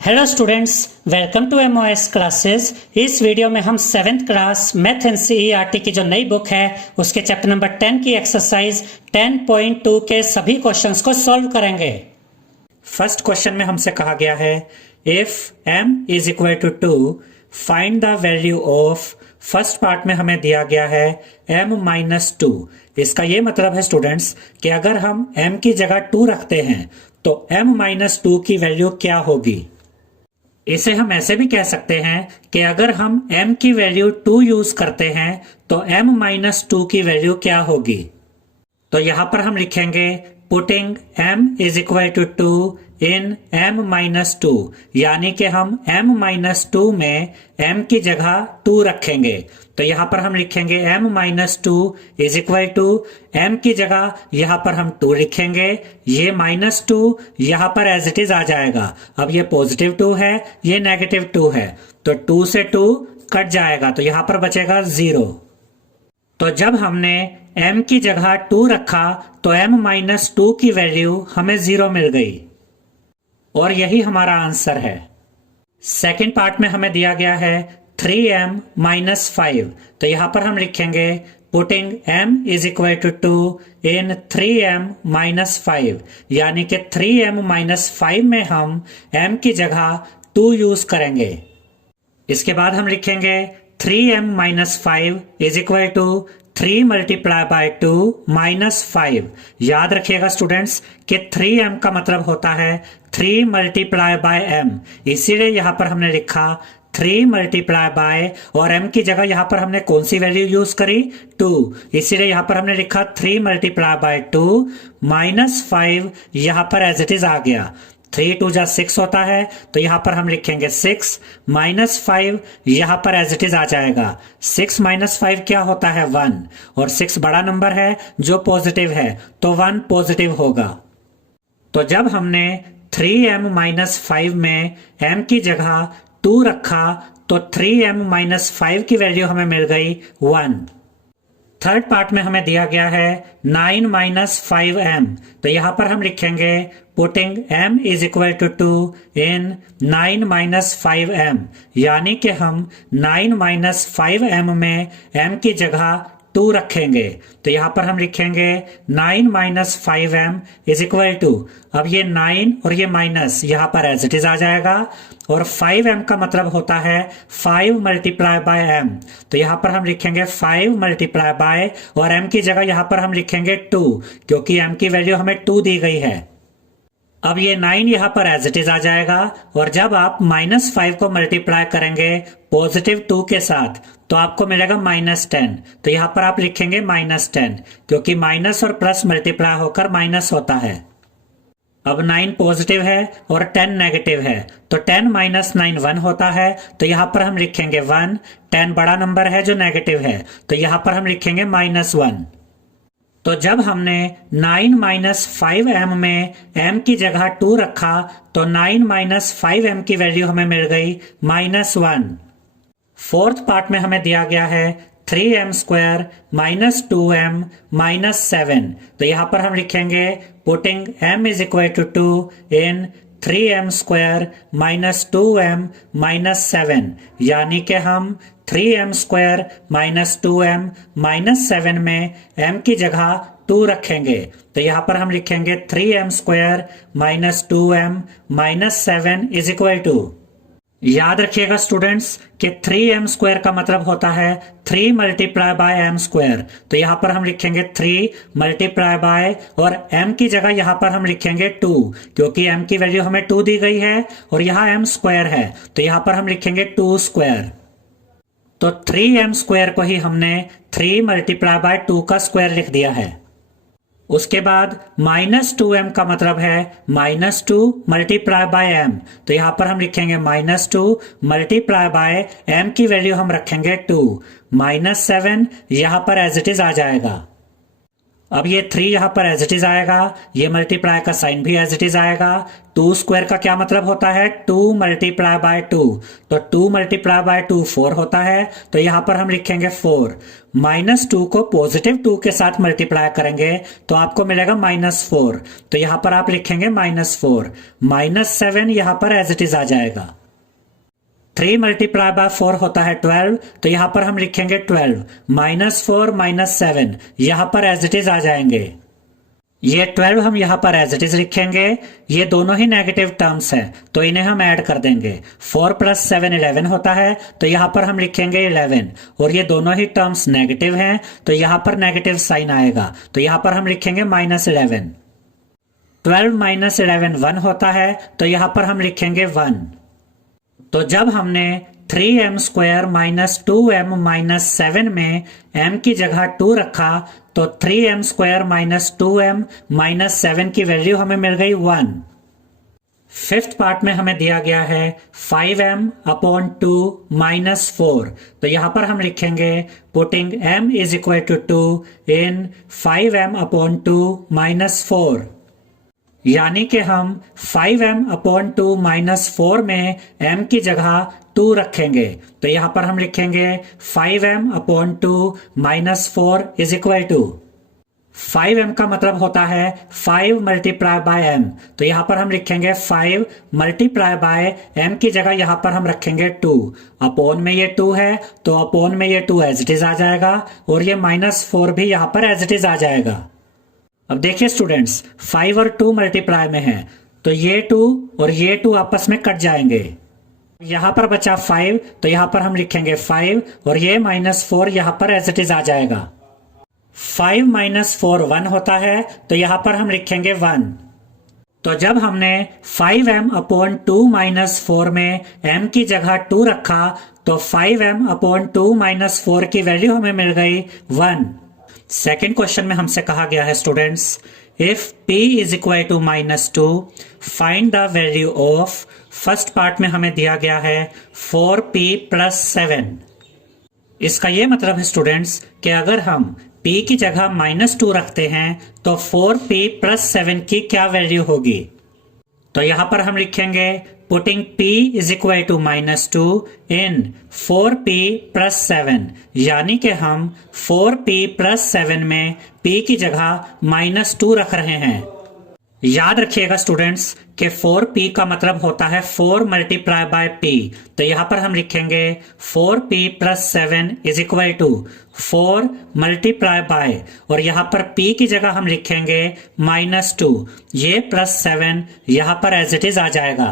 Hello students, welcome to MOS classes. इस video में हम 7th क्लास मैथ एनसीईआरटी की जो नई बुक है उसके चैप्टर नंबर 10 की एक्सरसाइज 10.2 के सभी क्वेश्चंस को सॉल्व करेंगे। फर्स्ट क्वेश्चन में हमसे कहा गया है if m is equal to 2 find the value of. First part में हमें दिया गया है m माइनस 2। इसका ये मतलब है स्टूडेंट्स कि अगर हम m की जगह 2 रखते हैं तो m माइनस 2 की वैल्यू क्या होगी। इसे हम ऐसे भी कह सकते हैं कि अगर हम m की वैल्यू 2 यूज करते हैं तो m माइनस 2 की वैल्यू क्या होगी। तो यहां पर हम लिखेंगे putting m is equal to 2 in m minus 2, यानी कि हम m माइनस 2 में m की जगह 2 रखेंगे। तो यहां पर हम लिखेंगे m minus 2 is equal to m की जगह यहां पर हम 2 लिखेंगे, ये माइनस 2 यहां पर एज इट इज आ जाएगा। अब ये पॉजिटिव 2 है, ये नेगेटिव 2 है, तो 2 से 2 कट जाएगा, तो यहां पर बचेगा 0। तो जब हमने m की जगह 2 रखा तो m माइनस 2 की वैल्यू हमें 0 मिल गई और यही हमारा आंसर है। सेकेंड पार्ट में हमें दिया गया है 3m माइनस 5। तो यहां पर हम लिखेंगे putting m is equal to 2 in 3m minus 5, यानी कि 3m माइनस 5 में हम m की जगह 2 यूज करेंगे। इसके बाद हम लिखेंगे 3m minus 5 is equal to 3 multiply by 2 minus 5। याद रखिएगा स्टूडेंट्स कि 3m का मतलब होता है 3 मल्टीप्लाई बाय m, इसीलिए यहां पर हमने लिखा 3 मल्टीप्लाई बाय, और m की जगह यहां पर हमने कौन सी वैल्यू यूज करी 2, इसीलिए यहां पर हमने लिखा 3 मल्टीप्लाई बाय 2 माइनस 5, यहां पर एज इट इज आ गया। 3 2 जा 6 होता है, तो यहां पर हम लिखेंगे 6 माइनस 5, यहां पर एज इट इज आ जाएगा। 6 माइनस 5 क्या होता है 1, और 6 बड़ा नंबर है जो पॉजिटिव है, तो 1 पॉजिटिव होगा। तो जब हमने 3m माइनस 5 में m की जगह 2 रखा तो 3m माइनस 5 की वैल्यू हमें मिल गई 1। थर्ड पार्ट में हमें दिया गया है 9 माइनस 5m। तो यहां पर हम लिखेंगे putting m is equal to 2 in 9 minus 5m, यानी कि हम 9 माइनस 5m में m की जगह 2 रखेंगे। तो यहां पर हम लिखेंगे 9 minus 5m is equal to, अब ये 9 और ये माइनस यहां पर एज इट इज आ जाएगा, और 5m का मतलब होता है 5 मल्टीप्लाई बाय m। तो यहां पर हम लिखेंगे 5 मल्टीप्लाई बाय, और m की जगह यहां पर हम लिखेंगे 2, क्योंकि m की वैल्यू हमें 2 दी गई है। अब ये 9 यहां पर एज इट इज आ जाएगा, और जब आप माइनस 5 को मल्टीप्लाई करेंगे पॉजिटिव 2 के साथ तो आपको मिलेगा माइनस 10। तो यहां पर आप लिखेंगे माइनस 10, क्योंकि माइनस और प्लस मल्टीप्लाई होकर माइनस होता है। अब 9 पॉजिटिव है और 10 नेगेटिव है, तो 10 माइनस 9 1 होता है, तो यहां पर हम लिखेंगे 1। 10 बड़ा नंबर है जो नेगेटिव है, तो यहां पर हम लिखेंगे माइनस 1। तो जब हमने 9 माइनस 5m में m की जगह 2 रखा तो 9 माइनस 5m की वैल्यू हमें मिल गई माइनस 1। फोर्थ पार्ट में हमें दिया गया है 3m square minus 2m minus 7। तो यहां पर हम लिखेंगे putting m is equal to 2 in 3m square minus 2m minus 7, यानी कि हम 3m square minus 2m minus 7 में m की जगह 2 रखेंगे। तो यहां पर हम लिखेंगे 3m square minus 2m minus 7 is equal to, याद रखिएगा स्टूडेंट्स कि 3m स्क्वायर का मतलब होता है 3 मल्टीप्लाई बाय m स्क्वायर। तो यहां पर हम लिखेंगे 3 मल्टीप्लाई बाय, और m की जगह यहां पर हम लिखेंगे 2, क्योंकि m की वैल्यू हमें 2 दी गई है, और यहां m स्क्वायर है, तो यहां पर हम लिखेंगे 2 स्क्वायर। तो 3m स्क्वायर को ही हमने 3 मल्टीप्लाई बाय 2 का स्क्वायर लिख दिया है। उसके बाद माइनस 2m का मतलब है माइनस 2 मल्टीप्लाई बाय m। तो यहां पर हम लिखेंगे माइनस 2 मल्टीप्लाई बाय m की वैल्यू हम रखेंगे 2, माइनस 7 यहां पर एज इट इज आ जाएगा। अब ये 3 यहां पर एज इट इज आएगा, ये मल्टीप्लाई का साइन भी एज इट इज आएगा। 2 स्क्वायर का क्या मतलब होता है? 2 मल्टीप्लाई बाय 2, तो 2 मल्टीप्लाई बाय 2 4 होता है, तो यहां पर हम लिखेंगे 4। -2 को पॉजिटिव 2 के साथ मल्टीप्लाई करेंगे तो आपको मिलेगा -4, तो यहां पर आप लिखेंगे -4। -7 यहां पर एज इट इज आ जाएगा। 3 मल्टीप्लाई बाय 4 होता है 12, तो यहां पर हम लिखेंगे 12। -4 -7 यहां पर एज इट इज आ जाएंगे। ये 12 हम यहां पर एज इट इज लिखेंगे। ये दोनों ही नेगेटिव टर्म्स हैं, तो इन्हें हम ऐड कर देंगे। 4 + 7 11 होता है, तो यहां पर हम लिखेंगे 11, और ये दोनों ही टर्म्स नेगेटिव हैं, तो यहां पर नेगेटिव साइन आएगा, तो यहां पर हम लिखेंगे -11। 12 - 11 1 होता है, तो यहां पर हम लिखेंगे 1। तो जब हमने 3m² - 2m - 7 में m की जगह 2 रखा, तो 3m² - 2m - 7 की वैल्यू हमें मिल गई 1। फिफ्थ पार्ट में हमें दिया गया है 5m/2 - 4, तो यहां पर हम लिखेंगे पुटिंग m = 2 इन 5m/2 - 4, यानी कि हम 5m/2 - 4 में m की जगह 2 रखेंगे, तो यहां पर हम लिखेंगे 5m/2 - 4 = 5m का मतलब होता है 5 मल्टीप्लाई बाय m, तो यहां पर हम लिखेंगे 5 मल्टीप्लाई बाय m की जगह यहां पर हम रखेंगे 2। अपोन में ये 2 है, तो अपोन में ये 2 एज इट इज आ जाएगा, और ये -4 भी यहां पर एज इट इज आ जाएगा। अब देखिए स्टूडेंट्स, 5 और 2 मल्टीप्लाई में है, तो ये 2 और ये 2 आपस में कट जाएंगे। यहां पर बचा 5, तो यहां पर हम लिखेंगे 5, और ये -4 यहां पर एज इट इज आ जाएगा। 5 - 4 1 होता है, तो यहां पर हम लिखेंगे 1। तो जब हमने 5m/2 - 4 में m की जगह 2 रखा, तो 5m/2 - 4 की वैल्यू हमें मिल गई 1। सेकेंड क्वेश्चन में हमसे कहा गया है students, if p = -2 find the value of. First part में हमें दिया गया है 4p + 7। इसका यह मतलब है स्टूडेंट्स कि अगर हम p की जगह -2 रखते हैं तो 4p + 7 की क्या वैल्यू होगी? तो यहां पर हम लिखेंगे पुटिंग p = -2 इन 4p + 7, यानी कि हम 4p + 7 में p की जगह -2 रख रहे हैं। याद रखिएगा स्टूडेंट्स कि 4p का मतलब होता है 4 मल्टीप्लाई बाय p, तो यहां पर हम लिखेंगे 4p + 7 = 4 मल्टीप्लाई बाय, और यहां पर p की जगह हम लिखेंगे -2, ये +7 यहां पर एज इट इज आ जाएगा।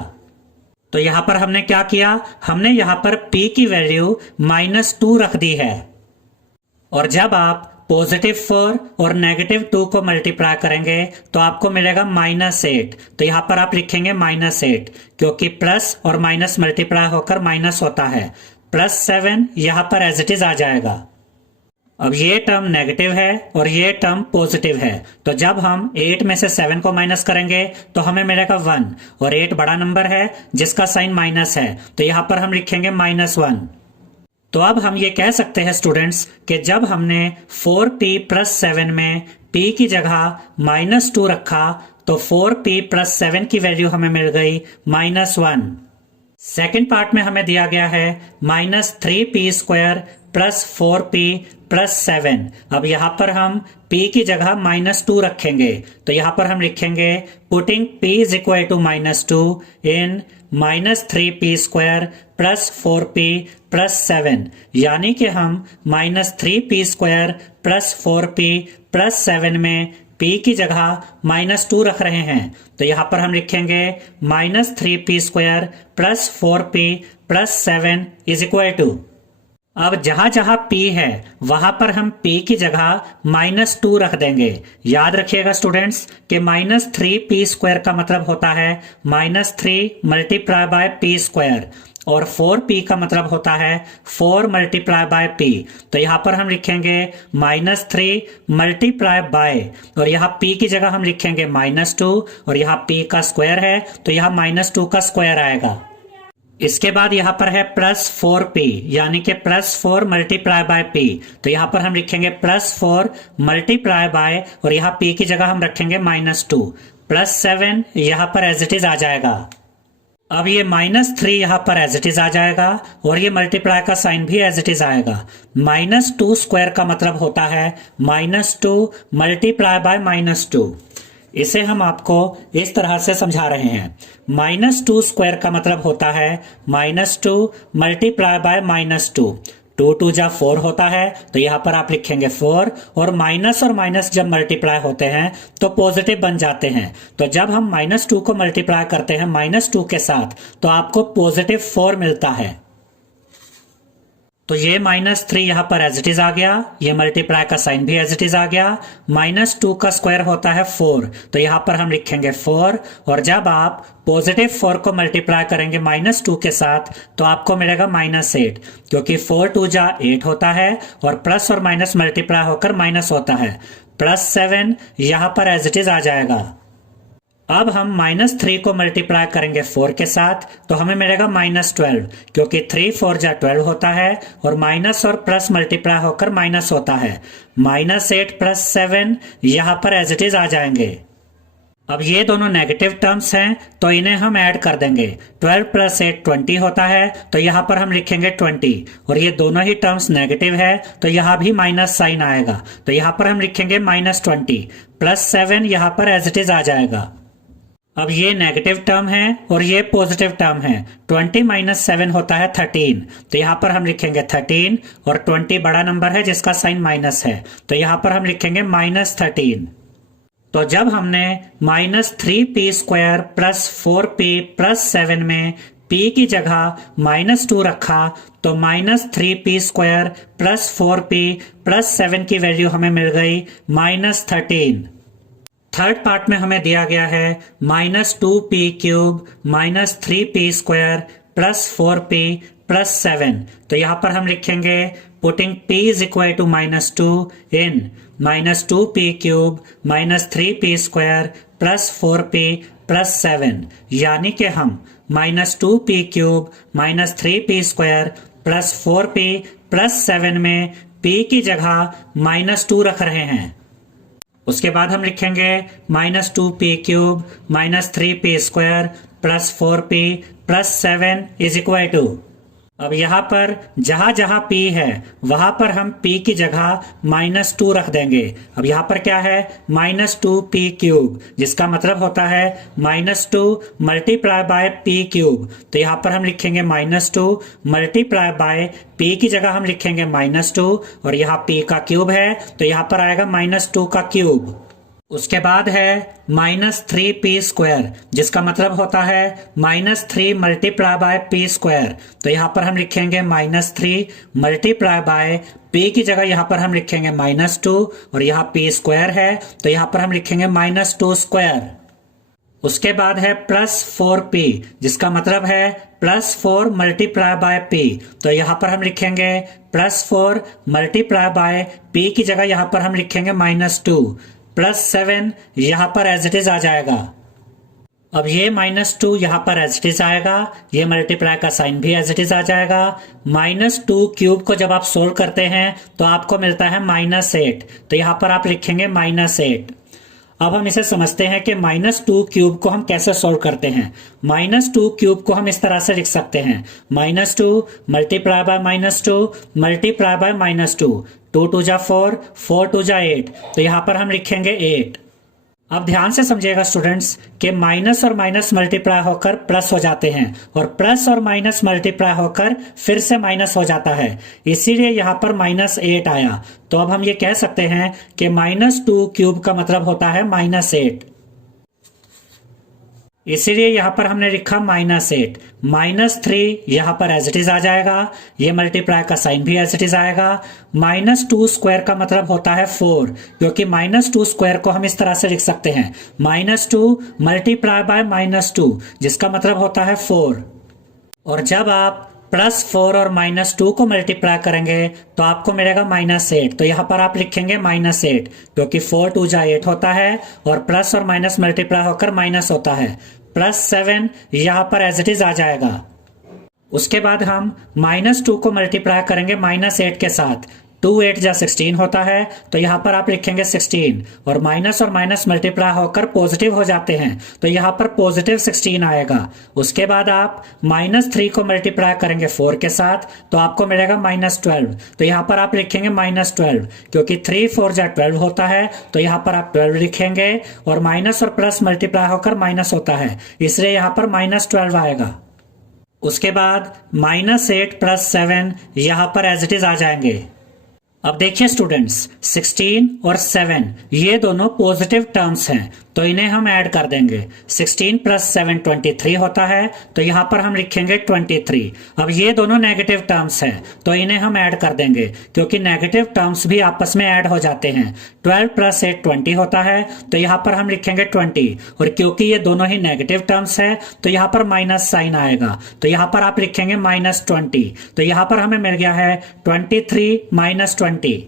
तो यहां पर हमने क्या किया, हमने यहां पर p की वैल्यू -2 रख दी है, और जब आप +4 और -2 को मल्टीप्लाई करेंगे तो आपको मिलेगा -8, तो यहां पर आप लिखेंगे -8, क्योंकि प्लस और माइनस मल्टीप्लाई होकर माइनस होता है। +7 यहां पर एज इट इज आ जाएगा। अब ये टर्म नेगेटिव है और ये टर्म पॉजिटिव है, तो जब हम 8 में से 7 को माइनस करेंगे तो हमें मिलेगा 1, और 8 बड़ा नंबर है जिसका साइन माइनस है, तो यहां पर हम लिखेंगे -1। तो अब हम ये कह सकते हैं स्टूडेंट्स कि जब हमने 4p + 7 में p की जगह -2 रखा, तो 4p + 7 की वैल्यू हमें मिल गई -1। सेकेंड पार्ट में हमें दिया गया है -3p² + 4p + 7। अब यहां पर हम p की जगह -2 रखेंगे, तो यहां पर हम लिखेंगे पुटिंग p = -2 इन -3p² + 4p + 7, यानी कि हम -3p² + 4p + 7 में p की जगह -2 रख रहे हैं, तो यहां पर हम लिखेंगे -3p² + 4p + 7 = अब जहां जहां p है वहां पर हम p की जगह -2 रख देंगे। याद रखिएगा स्टूडेंट्स कि -3p² का मतलब होता है -3 मल्टीप्लाई बाय p², और 4p का मतलब होता है 4 मल्टीप्लाई बाय p, तो यहां पर हम लिखेंगे -3 मल्टीप्लाई बाय, और यहां p की जगह हम लिखेंगे -2, और यहां p का स्क्वायर है तो यहां -2 का स्क्वायर आएगा। इसके बाद यहाँ पर है +4p, यानी कि +4 मल्टीप्लाई बाय p। तो यहाँ पर हम लिखेंगे +4 मल्टीप्लाई बाय, और यहाँ p की जगह हम रखेंगे -2, +7 यहाँ पर एज इट इज आ जाएगा। अब ये -3 यहाँ पर एज इट इज आ जाएगा, और ये मल्टीप्लाई का साइन भी एज इट इज आएगा। -2 स्क्वायर का मतलब होता है -2 मल्टीप्लाई बाय -2। इसे हम आपको इस तरह से समझा रहे हैं। -2 स्क्वायर का मतलब होता है -2 मल्टीप्लाई बाय -2। 2 2 जा 4 होता है, तो यहाँ पर आप लिखेंगे 4, और माइनस जब मल्टीप्लाई होते हैं तो पॉजिटिव बन जाते हैं। तो जब हम -2 को मल्टीप्लाई करते हैं -2 के साथ, तो आपको +4 मिलता है। तो ये -3 यहाँ पर एज इट इज आ गया, ये मल्टीप्लाई का साइन भी एज इट इज आ गया। -2 का स्क्वायर होता है 4, तो यहाँ पर हम लिखेंगे 4, और जब आप +4 को मल्टीप्लाई करेंगे -2 के साथ, तो आपको मिलेगा -8, क्योंकि 4 2 जा 8 होता है, और प्लस और माइनस मल्टीप्लाई होकर माइनस होता है। +7 यहाँ पर एज इट इज आ जाएगा। अब हम -3 को मल्टीप्लाई करेंगे 4 के साथ, तो हमें मिलेगा -12, क्योंकि 3 4 जा 12 होता है, और माइनस और प्लस मल्टीप्लाई होकर माइनस होता है। -8 + 7 यहाँ पर एज इट इज आ जाएंगे। अब ये दोनों नेगेटिव टर्म्स हैं, तो इन्हें हम ऐड कर देंगे। 12 + 8 20 होता है, तो यहाँ पर हम लिखेंगे 20, और ये दोनों ही टर्म्स नेगेटिव है, तो यहाँ भी माइनस साइन आएगा, तो यहाँ पर हम लिखेंगे -20 + 7 यहाँ पर एज इट इज आ जाएगा। अब ये नेगेटिव टर्म है और ये पॉजिटिव टर्म है। 20 - 7 होता है 13, तो यहाँ पर हम लिखेंगे 13, और 20 बड़ा नंबर है जिसका साइन माइनस है, तो यहाँ पर हम लिखेंगे -13। तो जब हमने -3p² + 4p + 7 में p की जगह -2 रखा, तो -3p² + 4p + 7 की वैल्यू हमें मिल गई -13। थर्ड पार्ट में हमें दिया गया है -2p³ - 3p² + 4p + 7। तो यहाँ पर हम लिखेंगे putting p = -2 in -2p³ - 3p² + 4p + 7, यानी कि हम -2p³ - 3p² + 4p + 7 में p की जगह -2 रख रहे हैं। उसके बाद हम लिखेंगे -2p³ - 3p² + 4p + 7 = अब यहाँ पर जहां जहां p है वहां पर हम p की जगह -2 रख देंगे। अब यहाँ पर क्या है, -2p³, जिसका मतलब होता है -2 मल्टीप्लाई बाय p³। तो यहाँ पर हम लिखेंगे -2 मल्टीप्लाई बाय p की जगह हम लिखेंगे -2, और यहाँ p का क्यूब है, तो यहाँ पर आएगा -2 का क्यूब। उसके बाद है -3p², जिसका मतलब होता है -3 मल्टीप्लाई बाय p²। तो यहाँ पर हम लिखेंगे -3 मल्टीप्लाई बाय p की जगह यहाँ पर हम लिखेंगे -2, और यहाँ p² है, तो यहाँ पर हम लिखेंगे -2²। उसके बाद है +4p, जिसका मतलब है +4 मल्टीप्लाई बाय p। तो यहाँ पर हम लिखेंगे +4 मल्टीप्लाई बाय p की जगह यहाँ पर हम लिखेंगे -2 + 7 यहाँ पर एज इट इज आ जाएगा। अब ये -2 यहाँ पर एज इट इज आएगा, ये मल्टीप्लाई का साइन भी एज इट इज आ जाएगा। -2³ को जब आप सोल्व करते हैं तो आपको मिलता है -8, तो यहाँ पर आप लिखेंगे -8। अब हम इसे समझते हैं कि -2³ को हम कैसे सोल्व करते हैं। -2³ को हम इस तरह से लिख सकते हैं, -2 मल्टीप्लाई बाय -2 मल्टीप्लाई बाय -2। 2 2 जा 4, 4 2 जा 8, तो यहाँ पर हम लिखेंगे 8। अब ध्यान से समझिएगा स्टूडेंट्स कि माइनस और माइनस मल्टीप्लाई होकर प्लस हो जाते हैं, और प्लस और माइनस मल्टीप्लाई होकर फिर से माइनस हो जाता है, इसीलिए यहाँ पर -8 आया। तो अब हम ये कह सकते हैं कि -2³ का मतलब होता है -8, इसीलिए यहाँ पर हमने लिखा -8। -3 यहाँ पर एज इट इज आ जाएगा, ये मल्टीप्लाई का साइन भी एज इट इज आएगा। -2² का मतलब होता है 4, क्योंकि -2² को हम इस तरह से लिख सकते हैं, -2 मल्टीप्लाई बाय -2, जिसका मतलब होता है 4। और जब आप +4 और -2 को मल्टीप्लाई करेंगे तो आपको मिलेगा -8। तो यहाँ पर आप लिखेंगे -8, क्योंकि 4 2 जा 8 होता है, और प्लस और माइनस मल्टीप्लाई होकर माइनस होता है। +7 यहाँ पर एज इट इज आ जाएगा। उसके बाद हम -2 को मल्टीप्लाई करेंगे -8 के साथ। 2 8 जा 16 होता है, तो यहाँ पर आप लिखेंगे 16 और माइनस मल्टीप्लाई होकर पॉजिटिव हो जाते हैं, तो यहाँ पर पॉजिटिव 16 आएगा। उसके बाद आप -3 को मल्टीप्लाई करेंगे 4 के साथ, तो आपको मिलेगा -12, तो यहाँ पर आप लिखेंगे -12, क्योंकि 3 4 जा 12 होता है, तो यहाँ पर आप 12 लिखेंगे और माइनस और प्लस मल्टीप्लाई होकर माइनस होता है, इसलिए यहाँ पर -12 आएगा। उसके बाद -8 + 7 यहाँ पर एज इट इज आ जाएंगे। अब देखिए स्टूडेंट्स, 16 और 7 ये दोनों पॉजिटिव टर्म्स हैं, तो इन्हें हम ऐड कर देंगे। 16 + 7 23 होता है, तो यहाँ पर हम लिखेंगे 23। अब ये दोनों नेगेटिव टर्म्स हैं, तो इन्हें हम ऐड कर देंगे, क्योंकि नेगेटिव टर्म्स भी आपस में ऐड हो जाते हैं। 12 + 8 20 होता है, तो यहाँ पर हम लिखेंगे 20, और क्योंकि ये दोनों ही नेगेटिव टर्म्स हैं, तो यहाँ पर माइनस साइन आएगा, तो यहाँ पर आप लिखेंगे -20। तो यहाँ पर हमें मिल गया है 23 - 20।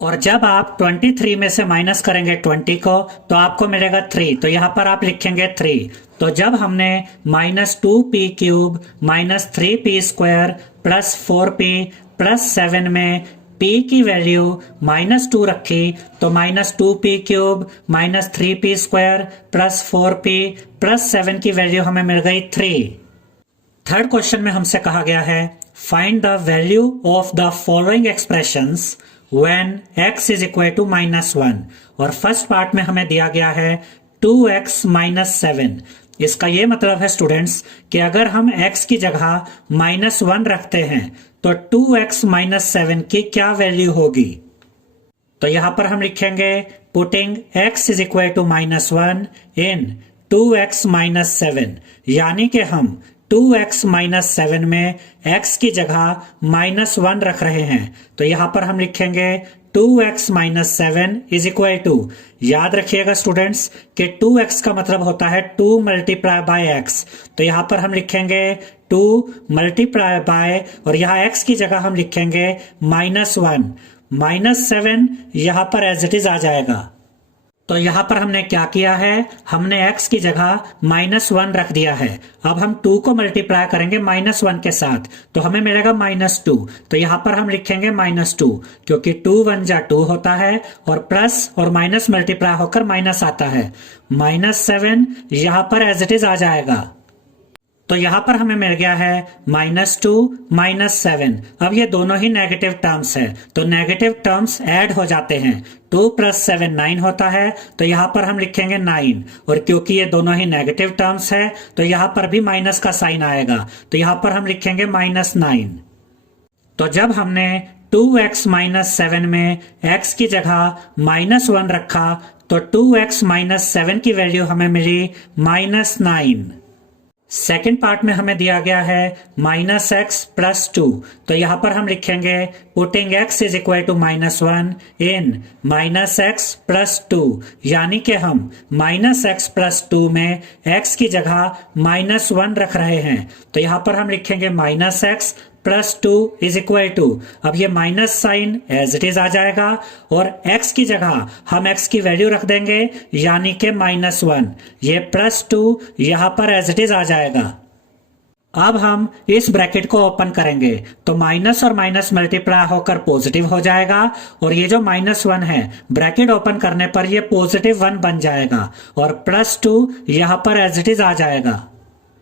और जब आप 23 में से माइनस करेंगे 20 को, तो आपको मिलेगा 3, तो यहाँ पर आप लिखेंगे 3। तो जब हमने -2p³ - 3p² + 4p + 7 में p की वैल्यू -2 रखी, तो -2p³ - 3p² + 4p + 7 की वैल्यू हमें मिल गई 3। थर्ड क्वेश्चन में हमसे कहा गया है find the value of the following expressions when x is equal to -1, और फर्स्ट पार्ट में हमें दिया गया है 2x - 7। इसका ये मतलब है स्टूडेंट्स कि अगर हम x की जगह -1 रखते हैं, तो 2x - 7 की क्या वैल्यू होगी। तो यहां पर हम लिखेंगे putting x is equal to -1 in 2x - 7, यानी कि हम 2x - 7 में x की जगह -1 रख रहे हैं, तो यहां पर हम लिखेंगे 2x - 7 इज इक्वल टू, याद रखिएगा स्टूडेंट्स कि 2x का मतलब होता है 2 × x, तो यहां पर हम लिखेंगे 2 × और यहां x की जगह हम लिखेंगे -1 -7 यहां पर एज इट इज आ जाएगा। तो यहाँ पर हमने क्या किया है, हमने x की जगह -1 रख दिया है। अब हम 2 को मल्टीप्लाई करेंगे -1 के साथ, तो हमें मिलेगा -2, तो यहाँ पर हम लिखेंगे -2, क्योंकि 2 1 जा 2 होता है और प्लस और माइनस मल्टीप्लाई होकर माइनस आता है। -7 यहाँ पर एज इट इज आ जाएगा। तो यहां पर हमें मिल गया है -2 - 7। अब ये दोनों ही नेगेटिव टर्म्स है, तो नेगेटिव टर्म्स ऐड हो जाते हैं। 2 + 7 9 होता है, तो यहां पर हम लिखेंगे 9, और क्योंकि ये दोनों ही नेगेटिव टर्म्स है, तो यहां पर भी माइनस का साइन आएगा, तो यहां पर हम लिखेंगे -9। तो जब हमने 2x - 7 में x की जगह -1 रखा, तो 2x - 7 की वैल्यू हमें मिली -9। सेकेंड पार्ट में हमें दिया गया है -x + 2, तो यहां पर हम लिखेंगे putting x is equal to -1 in -x + 2, यानी कि हम -x + 2 में x की जगह -1 रख रहे हैं, तो यहां पर हम लिखेंगे -x + 2 इज इक्वल टू, अब ये minus sign as it is आ जाएगा और x की जगह हम x की वैल्यू रख देंगे, यानी कि -1, ये +2 यहां पर एज इट इज आ जाएगा। अब हम इस ब्रैकेट को ओपन करेंगे, तो माइनस और माइनस मल्टीप्लाई होकर पॉजिटिव हो जाएगा, और ये जो -1 है ब्रैकेट ओपन करने पर ये +1 बन जाएगा, और +2 यहां पर एज इट इज आ जाएगा।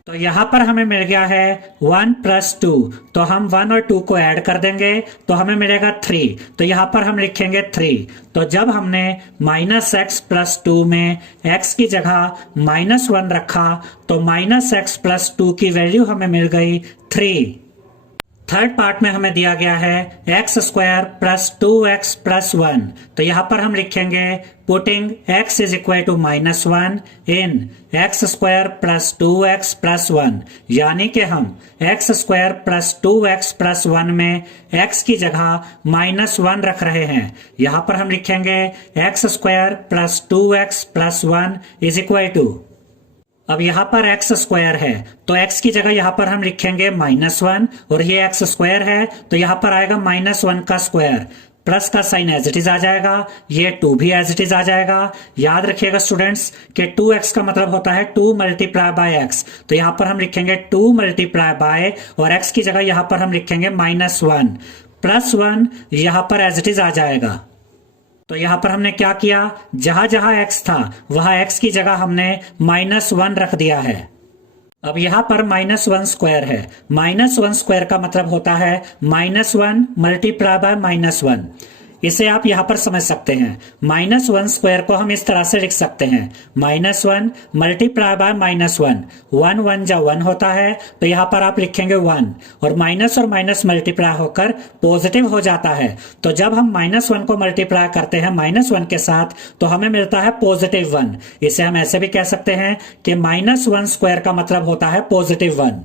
तो यहां पर हमें मिल गया है 1 + 2, तो हम 1 और 2 को ऐड कर देंगे, तो हमें मिलेगा 3, तो यहां पर हम लिखेंगे 3। तो जब हमने -x + 2 में x की जगह -1 रखा, तो -x + 2 की वैल्यू हमें मिल गई 3। थर्ड पार्ट में हमें दिया गया है x² + 2x + 1, तो यहां पर हम लिखेंगे putting x is equal to -1 in x² + 2x + 1, यानी कि हम x² + 2x + 1 में x की जगह -1 रख रहे हैं, यहां पर हम लिखेंगे x² + 2x + 1 is equal to, अब यहां पर x² है, तो x की जगह यहां पर हम लिखेंगे -1, और ये x² है, तो यहां पर आएगा -1 का स्क्वायर प्लस का साइन एज इट इज आ जाएगा, ये 2 भी एज इट इज आ जाएगा। याद रखिएगा स्टूडेंट्स कि 2x का मतलब होता है 2 मल्टीप्लाई बाय x, तो यहां पर हम लिखेंगे 2 मल्टीप्लाई बाय और x की जगह यहां पर हम लिखेंगे -1 प्लस 1 यहां पर एज इट इज आ जाएगा। तो यहां पर हमने क्या किया, जहां जहां x था वहां x की जगह हमने -1 रख दिया है। अब यहां पर -1 स्क्वायर है, -1 स्क्वायर का मतलब होता है -1 मल्टीप्लाई बाय -1। इसे आप यहां पर समझ सकते हैं। -1 स्क्वायर को हम इस तरह से लिख सकते हैं, -1 मल्टीप्लाई बाय -1, 1 1 जा 1 होता है, तो यहां पर आप लिखेंगे 1 और माइनस मल्टीप्लाई होकर पॉजिटिव हो जाता है। तो जब हम -1 को मल्टीप्लाई करते हैं -1 के साथ तो हमें मिलता है +1। इसे हम ऐसे भी कह सकते हैं कि -1 स्क्वायर का मतलब होता है +1।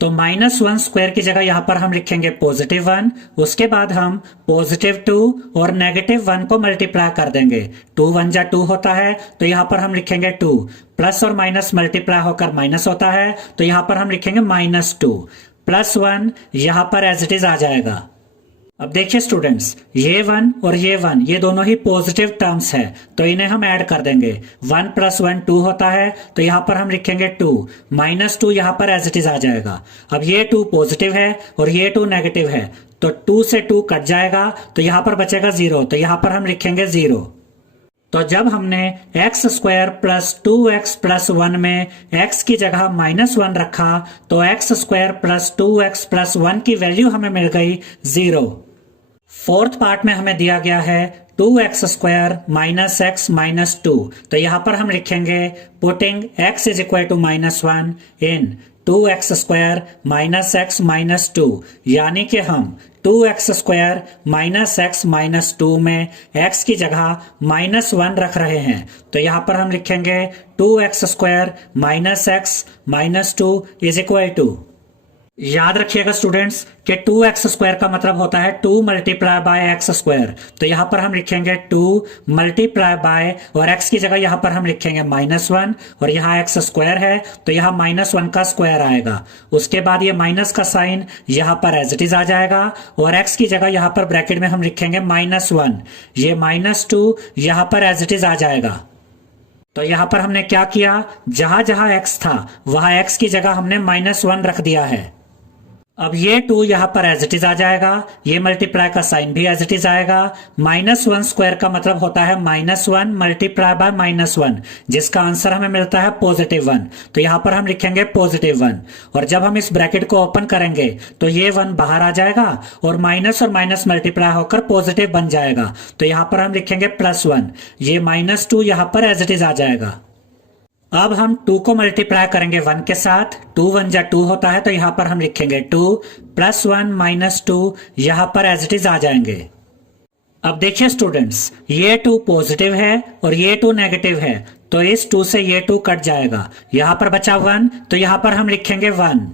तो -1 स्क्वायर की जगह यहां पर हम लिखेंगे +1, उसके बाद हम +2 और -1 को मल्टीप्लाई कर देंगे। 2 1 जा 2 होता है, तो यहां पर हम लिखेंगे 2, प्लस और माइनस मल्टीप्लाई होकर माइनस होता है, तो यहां पर हम लिखेंगे -2 प्लस 1 यहां पर एज इट इज आ जाएगा। अब देखिए स्टूडेंट्स, ये 1 और ये 1 ये दोनों ही पॉजिटिव टर्म्स है, तो इन्हें हम ऐड कर देंगे। 1 + 1 2 होता है, तो यहां पर हम लिखेंगे 2, -2 यहां पर एज इट इज आ जाएगा। अब ये 2 पॉजिटिव है और ये 2 नेगेटिव है, तो 2 से 2 कट जाएगा, तो यहां पर बचेगा 0, तो यहां पर हम लिखेंगे 0। तो जब हमने x² + 2x + 1 में x की जगह -1 रखा, तो x² + 2x + 1 की वैल्यू हमें मिल गई 0। फोर्थ पार्ट में हमें दिया गया है 2x² - x - 2, तो यहां पर हम लिखेंगे पुटिंग x = -1 इन 2x² - x - 2, यानी कि हम 2x² - x - 2 में x की जगह -1 रख रहे हैं, तो यहां पर हम लिखेंगे 2x² - x - 2 = याद रखिएगा स्टूडेंट्स कि 2x² का मतलब होता है 2 मल्टीप्लाई बाय x², तो यहां पर हम लिखेंगे 2 मल्टीप्लाई बाय और x की जगह यहां पर हम लिखेंगे -1 और यहां x² है, तो यहां -1 का स्क्वायर आएगा। उसके बाद ये माइनस का साइन यहां पर एज इट इज आ जाएगा और x की जगह यहां पर ब्रैकेट में हम लिखेंगे -1, ये -2 यहां पर एज इट इज आ जाएगा। तो यहां पर हमने क्या किया, जहां जहां x था वहां x की जगह हमने -1 रख दिया है। अब ये 2 यहां पर एज इट इज आ जाएगा, ये मल्टीप्लाई का साइन भी एज इट इज आएगा। -1 स्क्वायर का मतलब होता है -1 मल्टीप्लाई बाय -1, जिसका आंसर हमें मिलता है +1, तो यहां पर हम लिखेंगे +1 और जब हम इस ब्रैकेट को ओपन करेंगे तो ये 1 बाहर आ जाएगा और माइनस मल्टीप्लाई होकर पॉजिटिव बन जाएगा, तो यहां पर हम लिखेंगे +1, ये -2 यहां पर एज इट इज आ जाएगा। अब हम 2 को मल्टीप्लाई करेंगे 1 के साथ, 2 1 जा 2 होता है, तो यहां पर हम लिखेंगे 2 + 1 - 2 यहां पर एज इट इज आ जाएंगे। अब देखिए स्टूडेंट्स, ये 2 पॉजिटिव है और ये 2 नेगेटिव है, तो इस 2 से ये 2 कट जाएगा, यहां पर बचा 1, तो यहां पर हम लिखेंगे 1।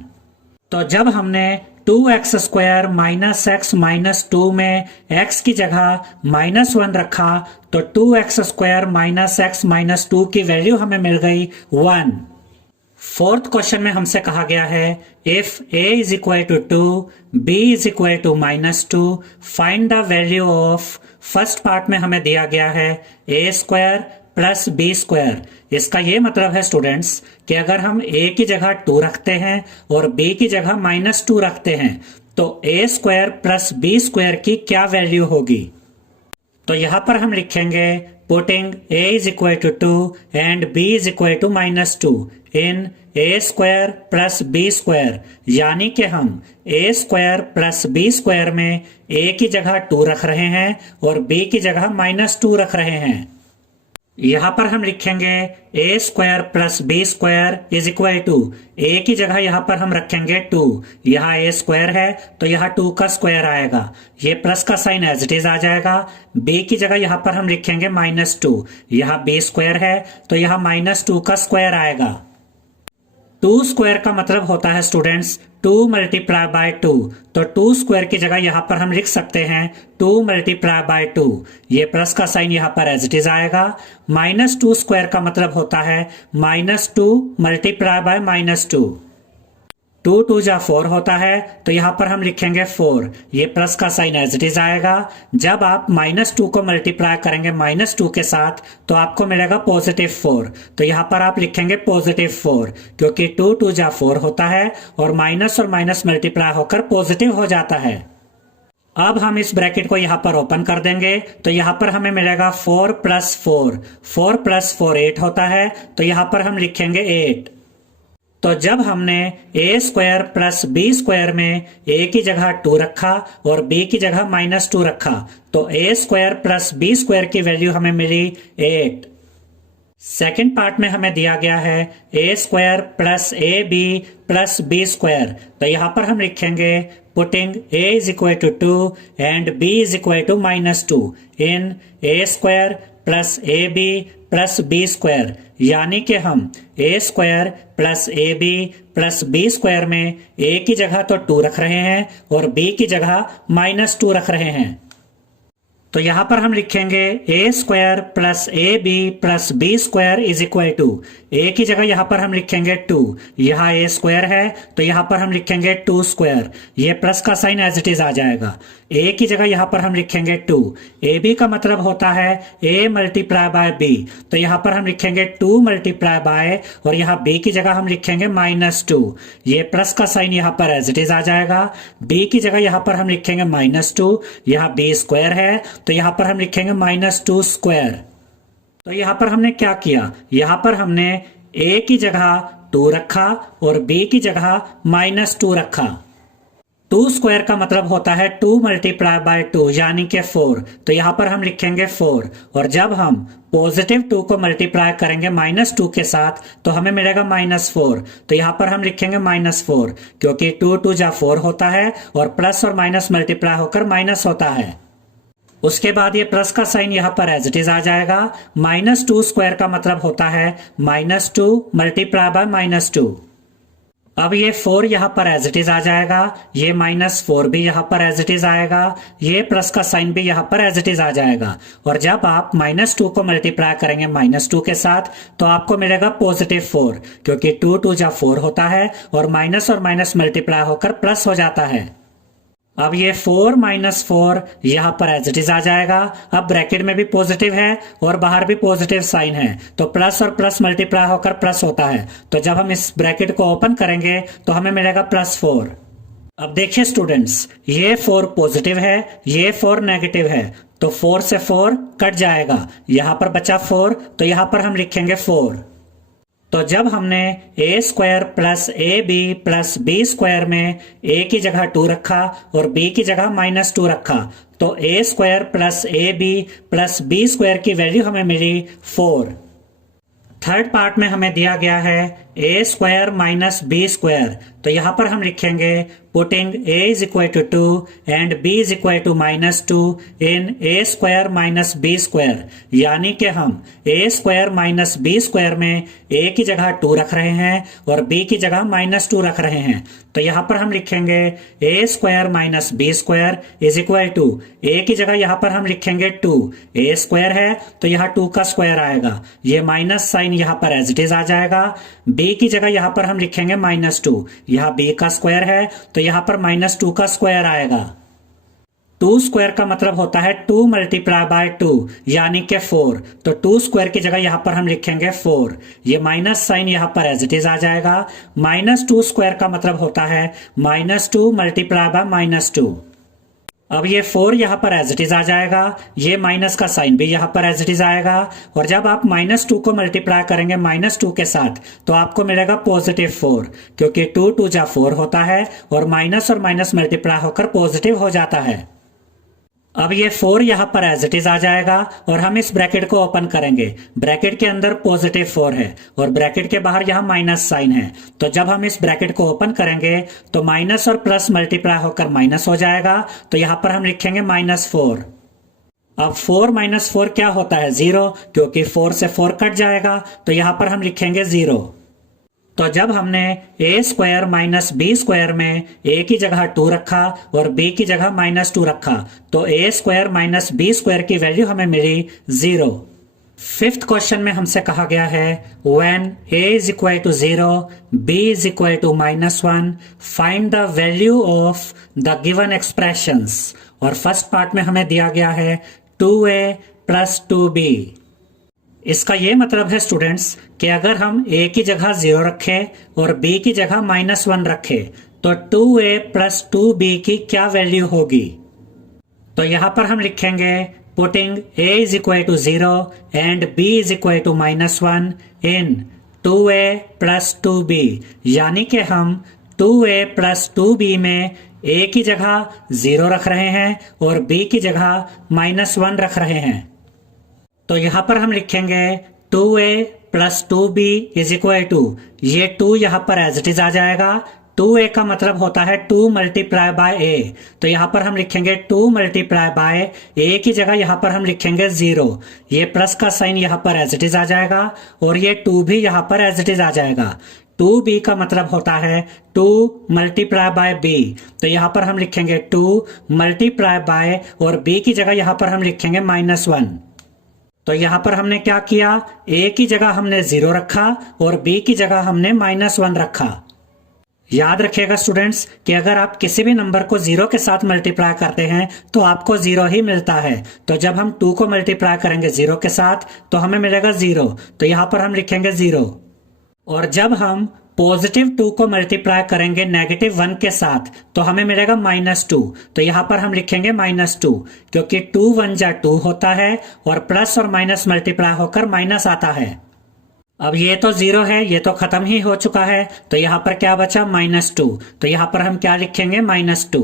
तो जब हमने 2x² - x - 2 में x की जगह -1 रखा, तो 2x² - x - 2 की वैल्यू हमें मिल गई 1। फोर्थ क्वेश्चन में हमसे कहा गया है if a = 2 b = -2 find the value of. First part में हमें दिया गया है a² + b²। इसका ये मतलब है स्टूडेंट्स कि अगर हम a की जगह 2 रखते हैं और b की जगह -2 रखते हैं, तो a² + b² की क्या वैल्यू होगी। तो यहां पर हम लिखेंगे putting a = 2 and b = -2 in a² + b², यानी कि हम a² + b² में a की जगह 2 रख रहे हैं और b की जगह -2 रख रहे हैं। यहां पर हम लिखेंगे a² + b² = a की जगह यहां पर हम रखेंगे 2, यहां a² है तो यहां 2 का स्क्वायर आएगा, ये प्लस का साइन एज इट इज आ जाएगा। b की जगह यहां पर हम लिखेंगे -2, यहां b² है तो यहां -2 का स्क्वायर आएगा। 2 स्क्वायर का मतलब होता है स्टूडेंट्स 2 × 2, तो 2 स्क्वायर की जगह यहां पर हम लिख सकते हैं 2 × 2, ये प्लस का साइन यहां पर एज इट इज आएगा। -2 स्क्वायर का मतलब होता है -2 × -2। टू टू जा 4 होता है, तो यहाँ पर हम लिखेंगे 4। ये प्लस का साइन एज इट इज आएगा। जब आप -2 को मल्टीप्लाई करेंगे -2 के साथ तो आपको मिलेगा +4। तो यहाँ पर आप लिखेंगे +4, क्योंकि टू टू जा 4 होता है और माइनस मल्टीप्लाई होकर पॉजिटिव हो जाता है। अब हम इस ब्रैकेट को यहाँ पर ओपन कर देंगे, तो यहाँ पर हमें मिलेगा 4 + 4। 4 + 4 8 होता है, तो यहाँ पर हम लिखेंगे 8। तो जब हमने a² + b² में a की जगह 2 रखा और b की जगह -2 रखा, तो a² + b² की वैल्यू हमें मिली 8। सेकेंड पार्ट में हमें दिया गया है a² + ab + b²। तो यहाँ पर हम लिखेंगे putting a = 2 and b = -2 in a² + ab + b², यानी कि हम a² + ab + b² में a की जगह तो 2 रख रहे हैं और b की जगह -2 रख रहे हैं। तो यहाँ पर हम लिखेंगे a² + ab + b² = a की जगह यहाँ पर हम लिखेंगे 2, यहाँ a² है तो यहाँ पर हम लिखेंगे 2²। ये प्लस का साइन एज इट इज आ जाएगा। a की जगह यहाँ पर हम लिखेंगे 2। ab का मतलब होता है a × b, तो यहाँ पर हम लिखेंगे 2 × और यहाँ b की जगह हम लिखेंगे -2। ये प्लस का साइन यहाँ पर एज इट इज आ जाएगा। b की जगह यहाँ पर हम लिखेंगे -2, यहाँ b² है तो यहाँ पर हम लिखेंगे -2²। तो यहाँ पर हमने क्या किया, यहाँ पर हमने a की जगह 2 रखा और b की जगह -2 रखा। 2² का मतलब होता है 2 × 2 यानी कि 4, तो यहाँ पर हम लिखेंगे 4। और जब हम +2 को मल्टीप्लाई करेंगे -2 के साथ तो हमें मिलेगा -4, तो यहाँ पर हम लिखेंगे -4, क्योंकि 2 2 जा 4 होता है और प्लस और माइनस मल्टीप्लाई होकर माइनस होता है। उसके बाद ये प्लस का साइन यहाँ पर एज इट इज आ जाएगा। -2² का मतलब होता है -2 × -2। अब ये 4 यहाँ पर एज इट इज आ जाएगा, ये -4 भी यहाँ पर एज इट इज आएगा, ये प्लस का साइन भी यहाँ पर एज इट इज आ जाएगा। और जब आप -2 को मल्टीप्लाई करेंगे -2 के साथ तो आपको मिलेगा +4, क्योंकि 2 2 जा 4 होता है और माइनस मल्टीप्लाई होकर प्लस हो जाता है। अब ये 4 - 4 यहाँ पर एज इट इज आ जाएगा। अब ब्रैकेट में भी पॉजिटिव है और बाहर भी पॉजिटिव साइन है, तो प्लस और प्लस मल्टीप्लाई होकर प्लस होता है। तो जब हम इस ब्रैकेट को ओपन करेंगे तो हमें मिलेगा +4। अब देखिए स्टूडेंट्स, ये 4 पॉजिटिव है, ये 4 नेगेटिव है, तो 4 से 4 कट जाएगा, यहाँ पर बचा 4, तो यहाँ पर हम लिखेंगे 4। तो जब हमने a² + ab + b² में a की जगह 2 रखा और b की जगह -2 रखा, तो a² + ab + b² की वैल्यू हमें मिली 4। थर्ड पार्ट में हमें दिया गया है a² - b², तो यहाँ पर हम लिखेंगे putting a = 2 and b = -2 in a² - b², यानी कि हम a² - b² में a की जगह 2 रख रहे हैं और b की जगह -2 रख रहे हैं। तो यहाँ पर हम लिखेंगे a² - b² = a की जगह यहाँ पर हम लिखेंगे 2, a² है तो यहाँ 2 का स्क्वायर आएगा, ये माइनस साइन यहाँ पर एज इट इज आ जाएगा। b की जगह यहाँ पर हम लिखेंगे -2, यहाँ b का स्क्वायर है तो यहाँ पर -2 का स्क्वायर आएगा। 2² का मतलब होता है 2 × 2 यानी कि 4, तो 2² की जगह यहाँ पर हम लिखेंगे 4। ये माइनस साइन यहाँ पर एज इट इज आ जाएगा। -2² का मतलब होता है -2 × -2। अब ये 4 यहाँ पर एज इट इज आ जाएगा, ये माइनस का साइन भी यहाँ पर एज इट इज आएगा। और जब आप -2 को मल्टीप्लाई करेंगे -2 के साथ तो आपको मिलेगा +4, क्योंकि 2 2 जा 4 होता है और माइनस मल्टीप्लाई होकर पॉजिटिव हो जाता है। अब ये 4 यहाँ पर एज इट इज आ जाएगा और हम इस ब्रैकेट को ओपन करेंगे। ब्रैकेट के अंदर +4 है और ब्रैकेट के बाहर यहाँ माइनस साइन है, तो जब हम इस ब्रैकेट को ओपन करेंगे तो माइनस और प्लस मल्टीप्लाई होकर माइनस हो जाएगा, तो यहाँ पर हम लिखेंगे -4। अब 4 - 4 क्या होता है, 0, क्योंकि 4 से 4 कट जाएगा, तो यहाँ पर हम लिखेंगे 0। तो जब हमने a² - b² में a की जगह 2 रखा और b की जगह -2 रखा, तो a² - b² की वैल्यू हमें मिली 0। फिफ्थ क्वेश्चन में हमसे कहा गया है when a is equal to 0, b is equal to -1, find the value of the given expressions। और फर्स्ट पार्ट में हमें दिया गया है 2a plus 2b। इसका ये मतलब है स्टूडेंट्स कि अगर हम a की जगह 0 रखें और b की जगह -1 रखें तो 2a plus 2b की क्या वैल्यू होगी। तो यहां पर हम लिखेंगे putting a is equal to 0 and b is equal to -1 in 2a plus 2b, यानी कि हम 2a plus 2b में a की जगह 0 रख रहे हैं और b की जगह -1 रख रहे हैं। तो यहां पर हम लिखेंगे 2a plus 2b is equal to, ये 2 यहां पर एज इट इज आ जाएगा। 2a का मतलब होता है 2 मल्टीप्लाई बाय a, तो यहां पर हम लिखेंगे 2 मल्टीप्लाई बाय a की जगह यहां पर हम लिखेंगे 0। ये प्लस का साइन यहां पर एज इट इज आ जाएगा और ये 2 भी यहां पर एज इट इज आ जाएगा। 2b का मतलब होता है 2 मल्टीप्लाई बाय b, तो यहां पर हम लिखेंगे 2 मल्टीप्लाई बाय और b की जगह यहां पर हम लिखेंगे -1। तो यहां पर हमने क्या किया, a की जगह हमने 0 रखा और b की जगह हमने -1 रखा। याद रखिएगा स्टूडेंट्स कि अगर आप किसी भी नंबर को 0 के साथ मल्टीप्लाई करते हैं तो आपको 0 ही मिलता है। तो जब हम 2 को मल्टीप्लाई करेंगे 0 के साथ तो हमें मिलेगा 0, तो यहां पर हम लिखेंगे 0। और जब हम पॉजिटिव 2 को मल्टीप्लाई करेंगे -1 के साथ तो हमें मिलेगा -2, तो यहां पर हम लिखेंगे -2, क्योंकि 2 1 जा 2 होता है और प्लस और माइनस मल्टीप्लाई होकर माइनस आता है। अब ये तो 0 है, ये तो खत्म ही हो चुका है, तो यहां पर क्या बचा -2, तो यहां पर हम क्या लिखेंगे -2।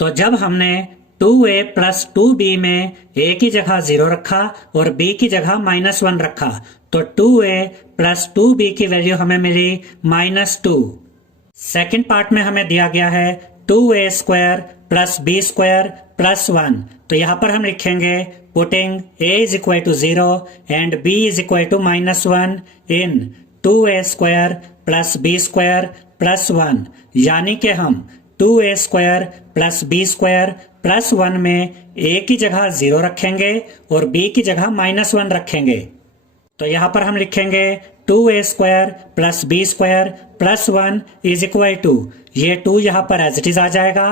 तो जब हमने 2a plus 2b में a की जगह 0 रखा और b की जगह -1 रखा तो 2a plus 2b की वैल्यू हमें मिली -2। सेकेंड पार्ट में हमें दिया गया है 2a square plus b square plus 1, तो यहां पर हम लिखेंगे putting a is equal to 0 and b is equal to -1 in 2a square plus b square plus 1, यानी कि हम 2a square plus b square plus 1 में a की जगह 0 रखेंगे और b की जगह -1 रखेंगे। तो यहां पर हम लिखेंगे 2a square plus b square plus 1 is equal to, ये 2 यहां पर एज इट इज आ जाएगा।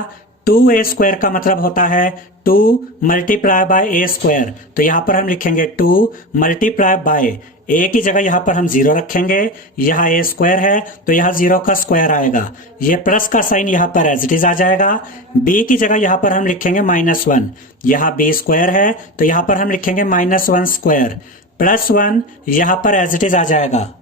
2a स्क्वायर का मतलब होता है 2 मल्टीप्लाई बाय a स्क्वायर, तो यहां पर हम लिखेंगे 2 मल्टीप्लाई बाय a की जगह यहां पर हम 0 रखेंगे, यहां a स्क्वायर है तो यहां 0 का स्क्वायर आएगा, ये प्लस का साइन यहां पर एज इट इज आ जाएगा। b की जगह यहां पर हम लिखेंगे -1, यहां b स्क्वायर है तो यहां पर हम लिखेंगे -1 स्क्वायर प्लस 1 यहां पर एज इट इज आ जाएगा।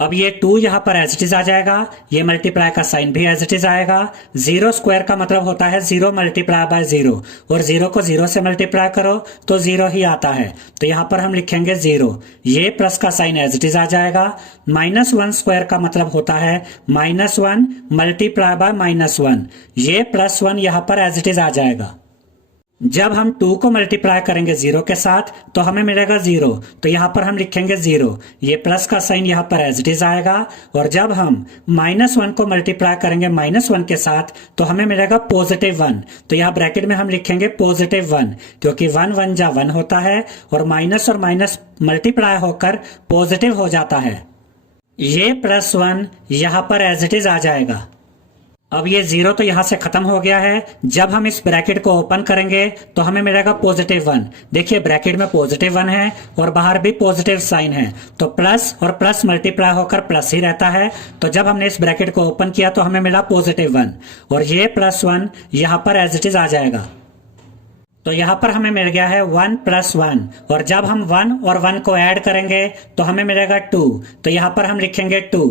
अब ये 2 यहां पर एज इट इज आ जाएगा, ये मल्टीप्लाई का साइन भी एज इट इज आएगा। 0 स्क्वायर का मतलब होता है 0 मल्टीप्लाई बाय 0, और 0 को 0 से मल्टीप्लाई करो तो 0 ही आता है, तो यहां पर हम लिखेंगे 0, ये प्लस का साइन एज इट इज आ जाएगा। -1 स्क्वायर का मतलब होता है -1 मल्टीप्लाई बाय -1, ये प्लस 1 यहां पर एज इट इज आ जाएगा। जब हम 2 को मल्टीप्लाई करेंगे 0 के साथ तो हमें मिलेगा 0, तो यहां पर हम लिखेंगे 0, ये प्लस का साइन यहां पर एज इट इज आएगा। और जब हम -1 को मल्टीप्लाई करेंगे -1 के साथ तो हमें मिलेगा +1, तो यहां ब्रैकेट में हम लिखेंगे +1, क्योंकि 1 1 जा 1 होता है और माइनस मल्टीप्लाई होकर पॉजिटिव हो जाता है। ये +1 यहां पर एज इट इज आ जाएगा। अब ये 0 तो यहां से खत्म हो गया है, जब हम इस ब्रैकेट को ओपन करेंगे तो हमें मिलेगा +1। देखिए ब्रैकेट में +1 है और बाहर भी पॉजिटिव साइन है, तो प्लस और प्लस मल्टीप्लाई होकर प्लस ही रहता है। तो जब हमने इस ब्रैकेट को ओपन किया तो हमें मिला +1 और ये +1 यहां पर एज इट इज आ जाएगा। तो यहां पर हमें मिल गया है 1 + 1, और जब हम 1 और 1 को ऐड करेंगे तो हमें मिलेगा 2, तो यहां पर हम लिखेंगे 2।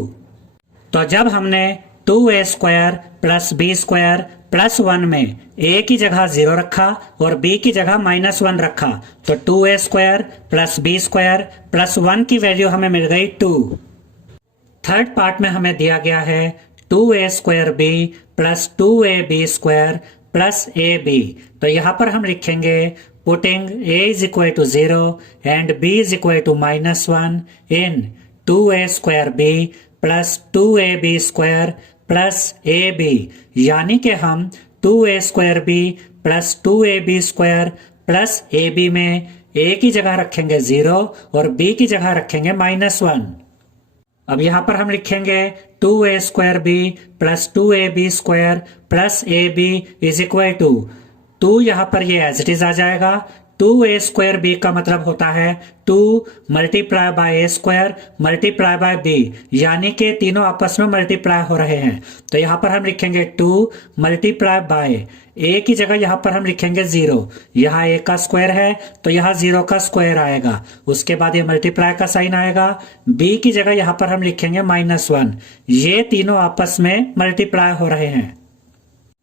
तो जब हमने 2a square plus b square plus 1 में a की जगह 0 रखा और b की जगह -1 रखा तो 2a square plus b square plus 1 की वैल्यू हमें मिल गई 2। थर्ड पार्ट में हमें दिया गया है 2a square b plus 2ab square plus ab, तो यहां पर हम लिखेंगे putting a is equal to 0 and b is equal to -1 in 2a square b plus 2ab square plus ab, यानी कि हम 2a square b plus 2ab square plus ab में ए की जगह रखेंगे 0 और बी की जगह रखेंगे -1। अब यहां पर हम लिखेंगे 2a² b plus 2ab² plus ab is equal to 2 यहां पर ये एज इट इज आ जाएगा। 2a² b का मतलब होता है 2 multiply by a² multiply by b, यानी कि तीनों आपस में मल्टीप्लाई हो रहे हैं। तो यहां पर हम लिखेंगे 2 मल्टीप्लाई बाय a की जगह यहां पर हम लिखेंगे 0, यहां a का स्क्वायर है तो यहां 0 का स्क्वायर आएगा। उसके बाद ये मल्टीप्लाई का साइन आएगा। b की जगह यहां पर हम लिखेंगे -1, ये तीनों आपस में मल्टीप्लाई हो रहे हैं।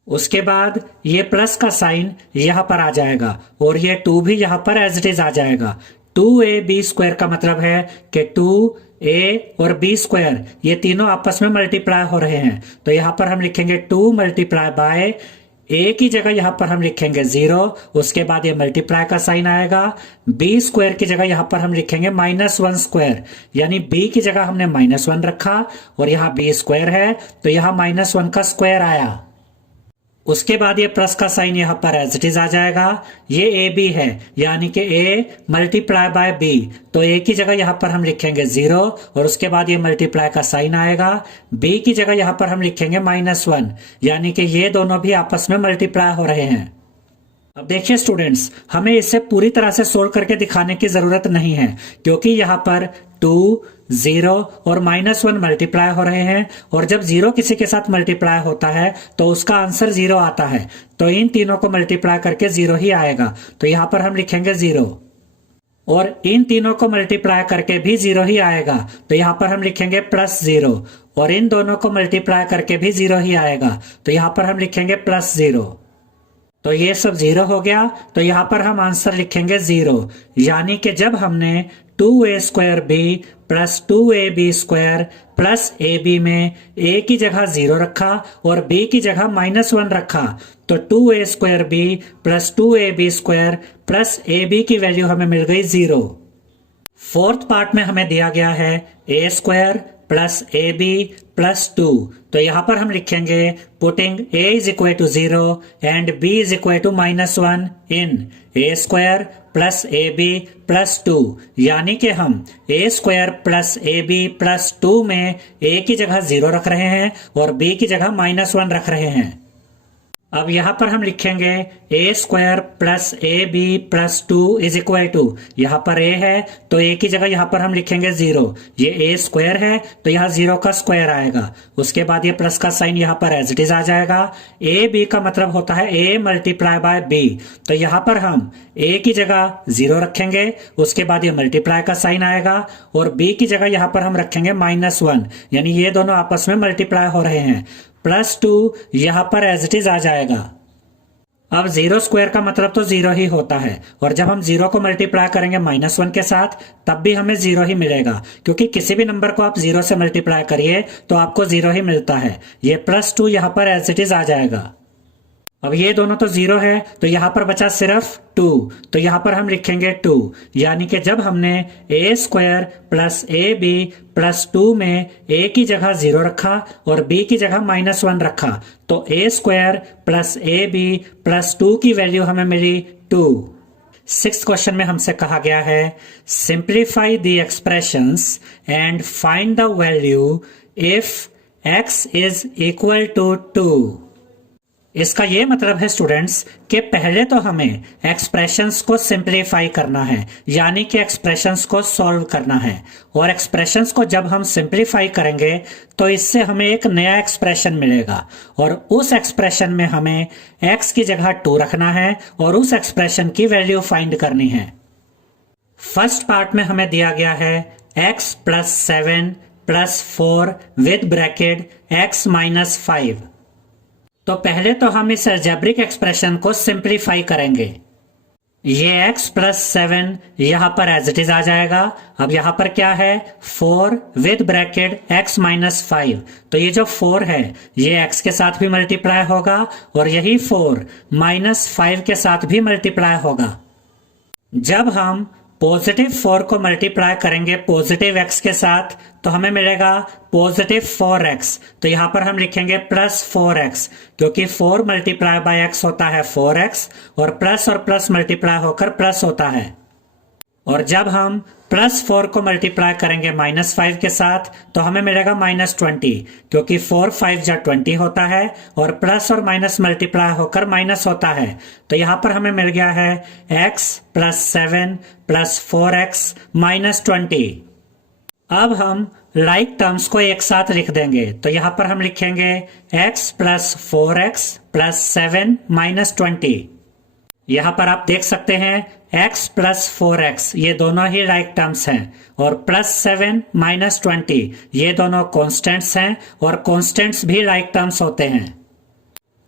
उसके बाद ये प्लस का साइन यहां पर आ जाएगा और ये 2 भी यहां पर एज इट इज आ जाएगा। 2ab² का मतलब है कि 2a और b² ये तीनों आपस में मल्टीप्लाई हो रहे हैं। तो यहां पर हम लिखेंगे 2 मल्टीप्लाई बाय a की जगह यहां पर हम लिखेंगे 0, उसके बाद ये मल्टीप्लाई का साइन आएगा। b² की जगह यहां पर हम लिखेंगे -1², यानी b की जगह हमने -1 रखा और यहां b² है तो यहां -1 का स्क्वायर आया। उसके बाद ये प्लस का साइन यहां पर एज इट इज आ जाएगा। ये ए बी है, यानी कि a मल्टीप्लाई बाय b, तो a की जगह यहां पर हम लिखेंगे 0 और उसके बाद ये मल्टीप्लाई का साइन आएगा। b की जगह यहां पर हम लिखेंगे -1, यानी कि ये दोनों भी आपस में मल्टीप्लाई हो रहे हैं। अब देखिए स्टूडेंट्स, हमें इसे पूरी तरह से सोल्व करके दिखाने की जरूरत नहीं है, क्योंकि यहाँ पर 2, 0 और -1 मल्टीप्लाई हो रहे हैं और जब 0 किसी के साथ मल्टीप्लाई होता है तो उसका आंसर 0 आता है। तो इन तीनों को मल्टीप्लाई करके 0 ही आएगा। तो यहाँ पर हम लिखेंगे 0 और इन तीनों को मल्टीप्लाई करके भी 0 ही आएगा। तो यहाँ पर हम लिखेंगे +0 और इन दोनों को मल्टीप्लाई करके भी 0 ही आएगा। तो यहाँ पर हम लिखेंगे +0। तो ये सब 0 हो गया। तो यहां पर हम आंसर लिखेंगे 0, यानी कि जब हमने 2a² b plus 2ab² plus ab में a की जगह 0 रखा और b की जगह -1 रखा तो 2a² b plus 2ab² plus ab की वैल्यू हमें मिल गई 0। फोर्थ पार्ट में हमें दिया गया है a² प्लस ab प्लस 2। तो यहां पर हम लिखेंगे putting a is equal to 0 and b is equal to -1 in a² plus ab plus 2, यानी कि हम a² प्लस ab प्लस 2 में a की जगह 0 रख रहे हैं और b की जगह -1 रख रहे हैं। अब यहां पर हम लिखेंगे a² plus ab plus 2 is equal to, यहां पर a है तो a की जगह यहां पर हम लिखेंगे 0, ये a² है तो यहां 0 का स्क्वायर आएगा। उसके बाद ये प्लस का साइन यहां पर एज इट इज आ जाएगा। a b का मतलब होता है a मल्टीप्लाई बाय b, तो यहां पर हम a की जगह 0 रखेंगे, उसके बाद ये मल्टीप्लाई का साइन आएगा और b की जगह यहां पर हम रखेंगे -1, यानी ये दोनों आपस में मल्टीप्लाई हो रहे हैं। +2 यहां पर एज इट इज आ जाएगा। अब 0² का मतलब तो 0 ही होता है और जब हम 0 को मल्टीप्लाई करेंगे -1 के साथ तब भी हमें 0 ही मिलेगा, क्योंकि किसी भी नंबर को आप 0 से मल्टीप्लाई करिए तो आपको 0 ही मिलता है। ये +2 यहां पर एज इट इज आ जाएगा। अब ये दोनों तो 0 है तो यहां पर बचा सिर्फ 2, तो यहां पर हम लिखेंगे 2, यानी कि जब हमने a² प्लस ab प्लस 2 में a की जगह 0 रखा और b की जगह -1 रखा तो a² प्लस ab प्लस 2 की वैल्यू हमें मिली 2। 6th क्वेश्चन में हमसे कहा गया है simplify the expressions and find the value if x is equal to 2। इसका ये मतलब है स्टूडेंट्स कि पहले तो हमें एक्सप्रेशंस को सिंप्लीफाई करना है, यानी कि एक्सप्रेशंस को सॉल्व करना है। और एक्सप्रेशंस को जब हम सिंप्लीफाई करेंगे तो इससे हमें एक नया एक्सप्रेशन मिलेगा और उस एक्सप्रेशन में हमें x की जगह 2 रखना है और उस एक्सप्रेशन की वैल्यू फाइंड करनी है। फर्स्ट पार्ट में हमें दिया गया है x plus 7 plus 4 with bracket x minus 5। तो पहले तो हम इस अलजेब्रिक एक्सप्रेशन को सिंप्लीफाई करेंगे। ये x प्लस 7 यहां पर एज इट इज आ जाएगा। अब यहां पर क्या है 4 विद ब्रैकेट x माइनस 5, तो ये जो 4 है ये x के साथ भी मल्टीप्लाई होगा और यही 4 -5 के साथ भी मल्टीप्लाई होगा। जब हम पॉजिटिव 4 को मल्टीप्लाई करेंगे पॉजिटिव x के साथ तो हमें मिलेगा पॉजिटिव 4x, तो यहां पर हम लिखेंगे +4x, क्योंकि 4 मल्टीप्लाई बाय x होता है 4x और प्लस मल्टीप्लाई होकर प्लस होता है। और जब हम +4 को मल्टीप्लाई करेंगे -5 के साथ तो हमें मिलेगा -20, क्योंकि 4 5 जा 20 होता है और प्लस और माइनस मल्टीप्लाई होकर माइनस होता है। तो यहां पर हमें मिल गया है x + 7 + 4x - 20। अब हम लाइक टर्म्स को एक साथ लिख देंगे। तो यहां पर हम लिखेंगे x + 4x + 7 - 20। यहां पर आप देख सकते हैं x + 4x ये दोनों ही लाइक टर्म्स हैं और +7 - 20 ये दोनों कॉन्स्टेंट्स हैं और कॉन्स्टेंट्स भी लाइक टर्म्स होते हैं।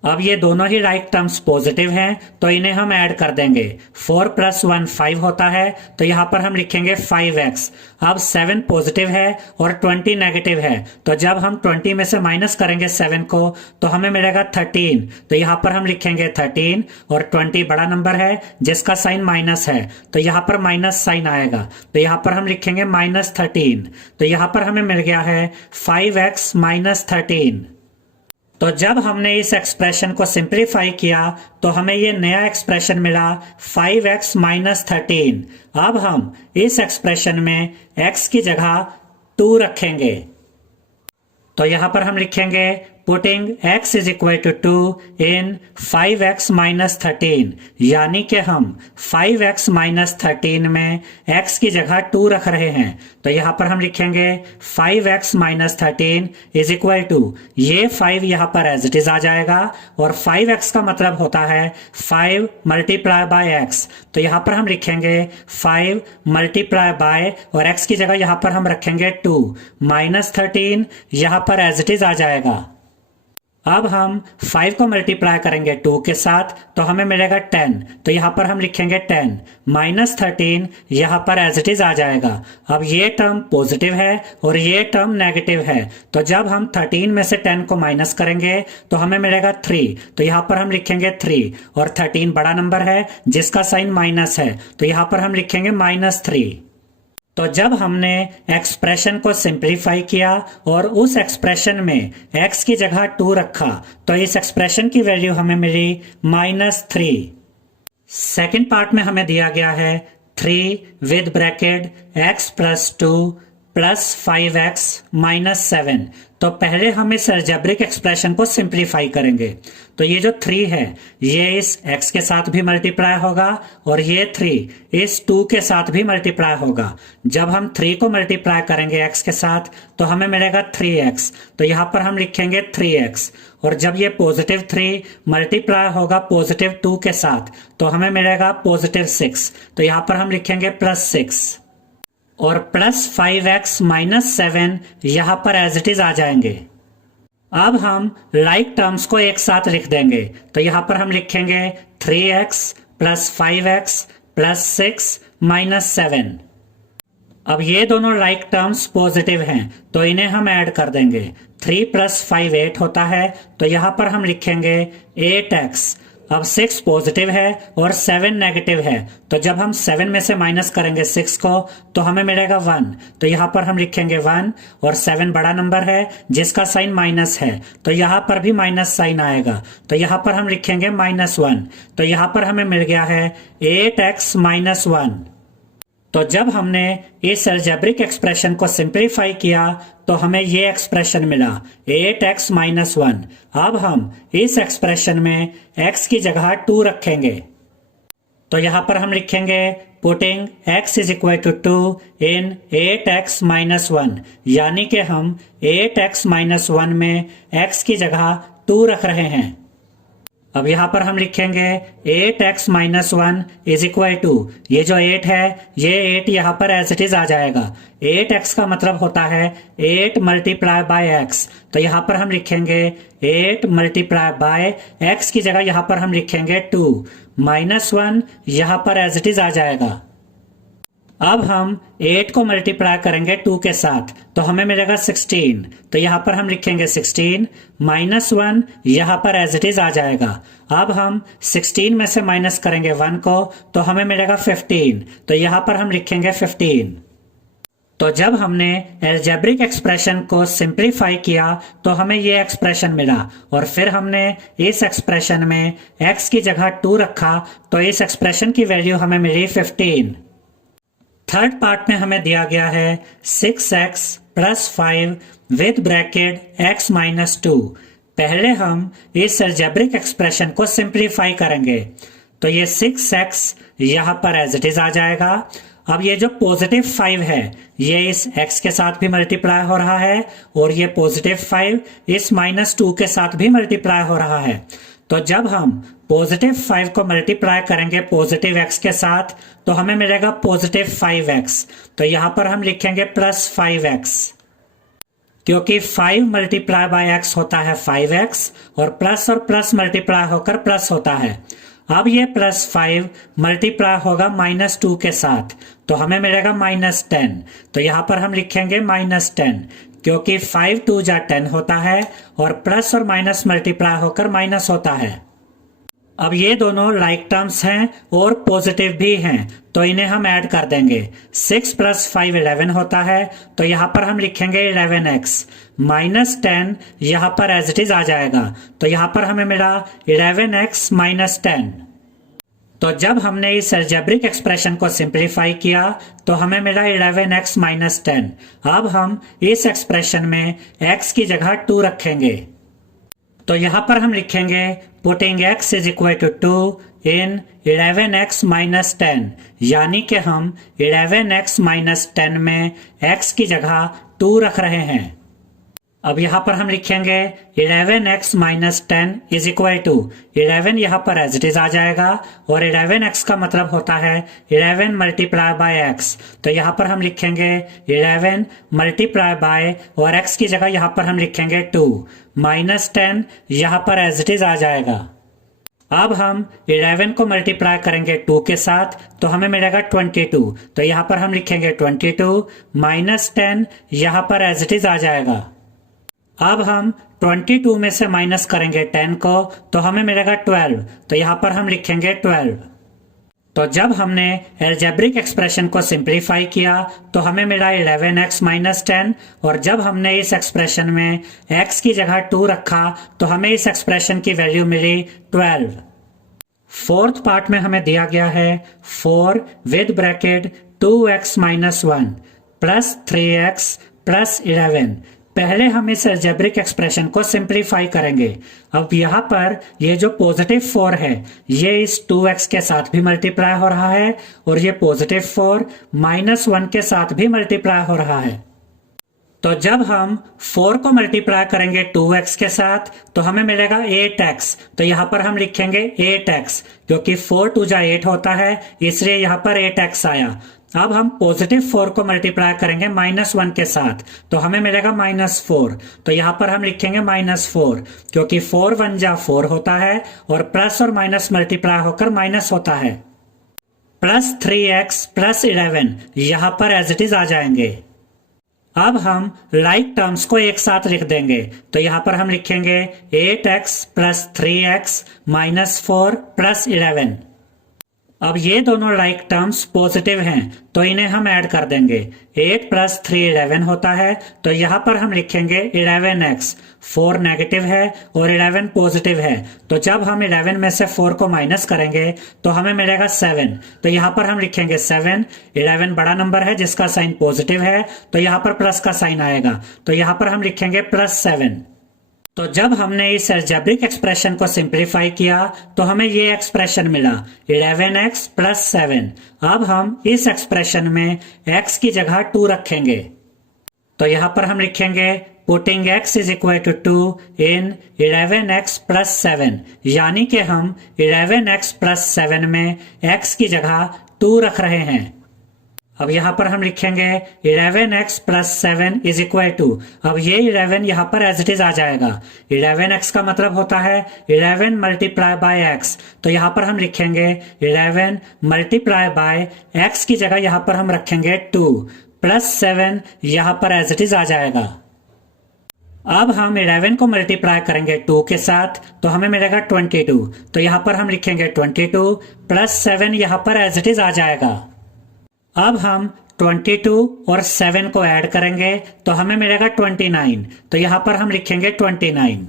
अब ये दोनों ही लाइक टर्म्स पॉजिटिव हैं तो इन्हें हम ऐड कर देंगे। 4 + 1 5 होता है तो यहां पर हम लिखेंगे 5x। अब 7 पॉजिटिव है और 20 नेगेटिव है तो जब हम 20 में से माइनस करेंगे 7 को तो हमें मिलेगा 13। तो यहां पर हम लिखेंगे 13 और 20 बड़ा नंबर है जिसका साइन माइनस है तो यहां पर माइनस साइन आएगा। तो यहां पर हम लिखेंगे -13। तो यहां पर हमें मिल गया है 5x - 13। तो जब हमने इस एक्सप्रेशन को सिंप्लीफाई किया तो हमें ये नया एक्सप्रेशन मिला 5x - 13। अब हम इस एक्सप्रेशन में x की जगह 2 रखेंगे। तो यहां पर हम लिखेंगे पुटिंग x = 2 in 5x - 13, यानी कि हम 5x - 13 में x की जगह 2 रख रहे हैं। तो यहां पर हम लिखेंगे 5x - 13 = ये 5 यहां पर एज इट इज आ जाएगा और 5x का मतलब होता है 5 × x। तो यहां पर हम लिखेंगे 5 × और x की जगह यहां पर हम रखेंगे 2 -13 यहां पर एज इट इज आ जाएगा। अब हम 5 को मल्टीप्लाई करेंगे 2 के साथ तो हमें मिलेगा 10। तो यहां पर हम लिखेंगे 10 -13 यहां पर एज इट इज आ जाएगा। अब ये टर्म पॉजिटिव है और ये टर्म नेगेटिव है तो जब हम 13 में से 10 को माइनस करेंगे तो हमें मिलेगा 3। तो यहां पर हम लिखेंगे 3 और 13 बड़ा नंबर है जिसका साइन माइनस है तो यहां पर हम लिखेंगे -3। तो जब हमने एक्सप्रेशन को सिंप्लीफाई किया और उस एक्सप्रेशन में x की जगह 2 रखा तो इस एक्सप्रेशन की वैल्यू हमें मिली -3। सेकंड पार्ट में हमें दिया गया है 3 विद ब्रैकेट x + 2 + 5x - 7। तो पहले हम इस अलजेब्रिक एक्सप्रेशन को सिंप्लीफाई करेंगे। तो ये जो 3 है ये इस x के साथ भी मल्टीप्लाई होगा और ये 3 इस 2 के साथ भी मल्टीप्लाई होगा। जब हम 3 को मल्टीप्लाई करेंगे x के साथ तो हमें मिलेगा 3x। तो यहां पर हम लिखेंगे 3x और जब ये +3 मल्टीप्लाई होगा +2 के साथ तो हमें मिलेगा +6। तो यहां पर हम लिखेंगे +6 और +5x - 7 यहां पर एज इट इज आ जाएंगे। अब हम लाइक टर्म्स को एक साथ लिख देंगे। तो यहां पर हम लिखेंगे 3x + 5x + 6 - 7। अब ये दोनों लाइक टर्म्स पॉजिटिव हैं तो इन्हें हम ऐड कर देंगे। 3 + 5 8 होता है तो यहां पर हम लिखेंगे 8x। अब 6 पॉजिटिव है और 7 नेगेटिव है तो जब हम 7 में से माइनस करेंगे 6 को तो हमें मिलेगा 1। तो यहां पर हम लिखेंगे 1 और 7 बड़ा नंबर है जिसका साइन माइनस है तो यहां पर भी माइनस साइन आएगा। तो यहां पर हम लिखेंगे -1। तो यहां पर हमें मिल गया है 8x - 1। तो जब हमने इस अलजेब्रिक एक्सप्रेशन को सिंप्लीफाई किया तो हमें ये एक्सप्रेशन मिला 8x - 1। अब हम इस एक्सप्रेशन में x की जगह 2 रखेंगे। तो यहां पर हम लिखेंगे पुटिंग x = 2 in 8x - 1, यानी कि हम 8x - 1 में x की जगह 2 रख रहे हैं। अब यहां पर हम लिखेंगे 8x - 1 = ये जो 8 है ये 8 यहां पर एज इट इज आ जाएगा। 8x का मतलब होता है 8 × x। तो यहां पर हम लिखेंगे 8 × x की जगह यहां पर हम लिखेंगे 2 -1 यहां पर एज इट इज आ जाएगा। अब हम 8 को मल्टीप्लाई करेंगे 2 के साथ तो हमें मिलेगा 16। तो यहां पर हम लिखेंगे 16 -1 यहां पर एज इट इज आ जाएगा। अब हम 16 में से माइनस करेंगे 1 को तो हमें मिलेगा 15। तो यहां पर हम लिखेंगे 15। तो जब हमने अलजेब्रिक एक्सप्रेशन को सिंप्लीफाई किया तो हमें ये एक्सप्रेशन मिला और फिर हमने इस एक्सप्रेशन में x की जगह 2 रखा तो इस एक्सप्रेशन की वैल्यू हमें मिली 15। थर्ड पार्ट में हमें दिया गया है 6x plus 5 with bracket x minus 2। पहले हम इस अलजेब्रिक एक्सप्रेशन को सिंप्लीफाई करेंगे, तो ये 6x यहाँ पर एज इट इज आ जाएगा। अब ये जो पॉजिटिव 5 है ये इस x के साथ भी मल्टीप्लाई हो रहा है और ये पॉजिटिव 5 इस माइनस 2 के साथ भी मल्टीप्लाई हो रहा है। तो जब हम पॉजिटिव 5 को मल्टीप्लाई करेंगे पॉजिटिव x के साथ तो हमें मिलेगा पॉजिटिव 5x। तो यहाँ पर हम लिखेंगे प्लस 5x, क्योंकि 5 मल्टीप्लाई बाय x होता है 5x और प्लस मल्टीप्लाई होकर प्लस होता है। अब ये प्लस 5 मल्टीप्लाई होगा माइनस 2 के साथ तो हमें मिलेगा माइनस 10। तो यहाँ पर हम लिखेंगे माइनस 10, क्योंकि 5 2 जा 10 होता है और प्लस और माइनस मल्टीप्लाई होकर माइनस होता है। अब ये दोनों लाइक टर्म्स हैं और पॉजिटिव भी हैं, तो इन्हें हम ऐड कर देंगे। 6 प्लस 5 11 होता है, तो यहाँ पर हम लिखेंगे 11x माइनस 10 यहाँ पर एज इट इज आ जाएगा। तो यहाँ पर हमें मिला 11x माइनस 10। तो जब हमने इस अलजेब्रिक एक्सप्रेशन को सिंप्लीफाई किया तो हमें मिला 11x माइनस 10। अब हम इस एक्सप्रेशन में x की जगह 2 रखेंगे, तो यहाँ पर हम लिखेंगे putting x is equal to 2 in 11x minus 10, यानी कि हम 11x माइनस 10 में x की जगह 2 रख रहे हैं। अब यहाँ पर हम लिखेंगे 11x minus 10 is equal to 11 यहाँ पर एज इट इज आ जाएगा और 11x का मतलब होता है 11 मल्टीप्लाई बाय x। तो यहाँ पर हम लिखेंगे 11 मल्टीप्लाई बाय और x की जगह यहाँ पर हम लिखेंगे 2 माइनस 10 यहाँ पर एज इट इज आ जाएगा। अब हम 11 को मल्टीप्लाई करेंगे 2 के साथ तो हमें मिलेगा 22। तो यहाँ पर हम लिखेंगे 22 माइनस 10 यहाँ पर एज इट इज आ जाएगा। अब हम 22 में से माइनस करेंगे 10 को तो हमें मिलेगा 12। तो यहाँ पर हम लिखेंगे 12। तो जब हमने अलजेब्रिक एक्सप्रेशन को सिंप्लीफाई किया तो हमें मिला 11x माइनस 10 और जब हमने इस एक्सप्रेशन में x की जगह 2 रखा तो हमें इस एक्सप्रेशन की वैल्यू मिली 12। फोर्थ पार्ट में हमें दिया गया है 4 with bracket 2x minus 1 plus 3x plus 11। पहले हम इस अलजेब्रिक एक्सप्रेशन को सिंप्लीफाई करेंगे। अब यहाँ पर ये जो पॉजिटिव 4 है ये इस 2x के साथ भी मल्टीप्लाई हो रहा है और ये पॉजिटिव 4 माइनस 1 के साथ भी मल्टीप्लाई हो रहा है। तो जब हम 4 को मल्टीप्लाई करेंगे 2x के साथ तो हमें मिलेगा 8x। तो यहाँ पर हम लिखेंगे 8x, क्योंकि 4 2 जा 8 होता है इसलिए यहाँ पर 8x आया। अब हम पॉजिटिव 4 को मल्टीप्लाई करेंगे माइनस 1 के साथ तो हमें मिलेगा माइनस 4। तो यहाँ पर हम लिखेंगे माइनस 4, क्योंकि 4 1 जा 4 होता है और प्लस और माइनस मल्टीप्लाई होकर माइनस होता है। प्लस 3x प्लस 11 यहाँ पर एज इट इज आ जाएंगे। अब हम लाइक टर्म्स को एक साथ लिख देंगे, तो यहाँ पर हम लिखेंगे 8x plus 3x minus 4 plus 11। अब ये दोनों लाइक टर्म्स पॉजिटिव हैं तो इन्हें हम ऐड कर देंगे। 8 प्लस 3 11 होता है, तो यहाँ पर हम लिखेंगे 11x। 4 नेगेटिव है और 11 पॉजिटिव है, तो जब हम 11 में से 4 को माइनस करेंगे तो हमें मिलेगा 7। तो यहाँ पर हम लिखेंगे 7। 11 बड़ा नंबर है जिसका साइन पॉजिटिव है तो यहाँ पर प्लस का साइन आएगा, तो यहाँ पर हम लिखेंगे प्लस 7। तो जब हमने इस अलजेब्रिक एक्सप्रेशन को सिंप्लीफाई किया तो हमें ये एक्सप्रेशन मिला 11x प्लस 7। अब हम इस एक्सप्रेशन में x की जगह 2 रखेंगे, तो यहाँ पर हम लिखेंगे putting x is equal to 2 in 11x plus 7, यानी कि हम 11x प्लस 7 में x की जगह 2 रख रहे हैं। अब यहाँ पर हम लिखेंगे 11x plus 7 is equal to, अब ये 11 यहाँ पर एज इट इज आ जाएगा। 11x का मतलब होता है 11 मल्टीप्लाई बाय x, तो यहाँ पर हम लिखेंगे 11 मल्टीप्लाई बाय x की जगह यहाँ पर हम रखेंगे 2 प्लस 7 यहाँ पर एज इट इज आ जाएगा। अब हम 11 को मल्टीप्लाई करेंगे 2 के साथ तो हमें मिलेगा 22, तो यहाँ पर हम लिखेंगे 22 प्लस 7 यहाँ पर एज इट इज आ जाएगा। अब हम 22 और 7 को ऐड करेंगे तो हमें मिलेगा 29, तो यहाँ पर हम लिखेंगे 29।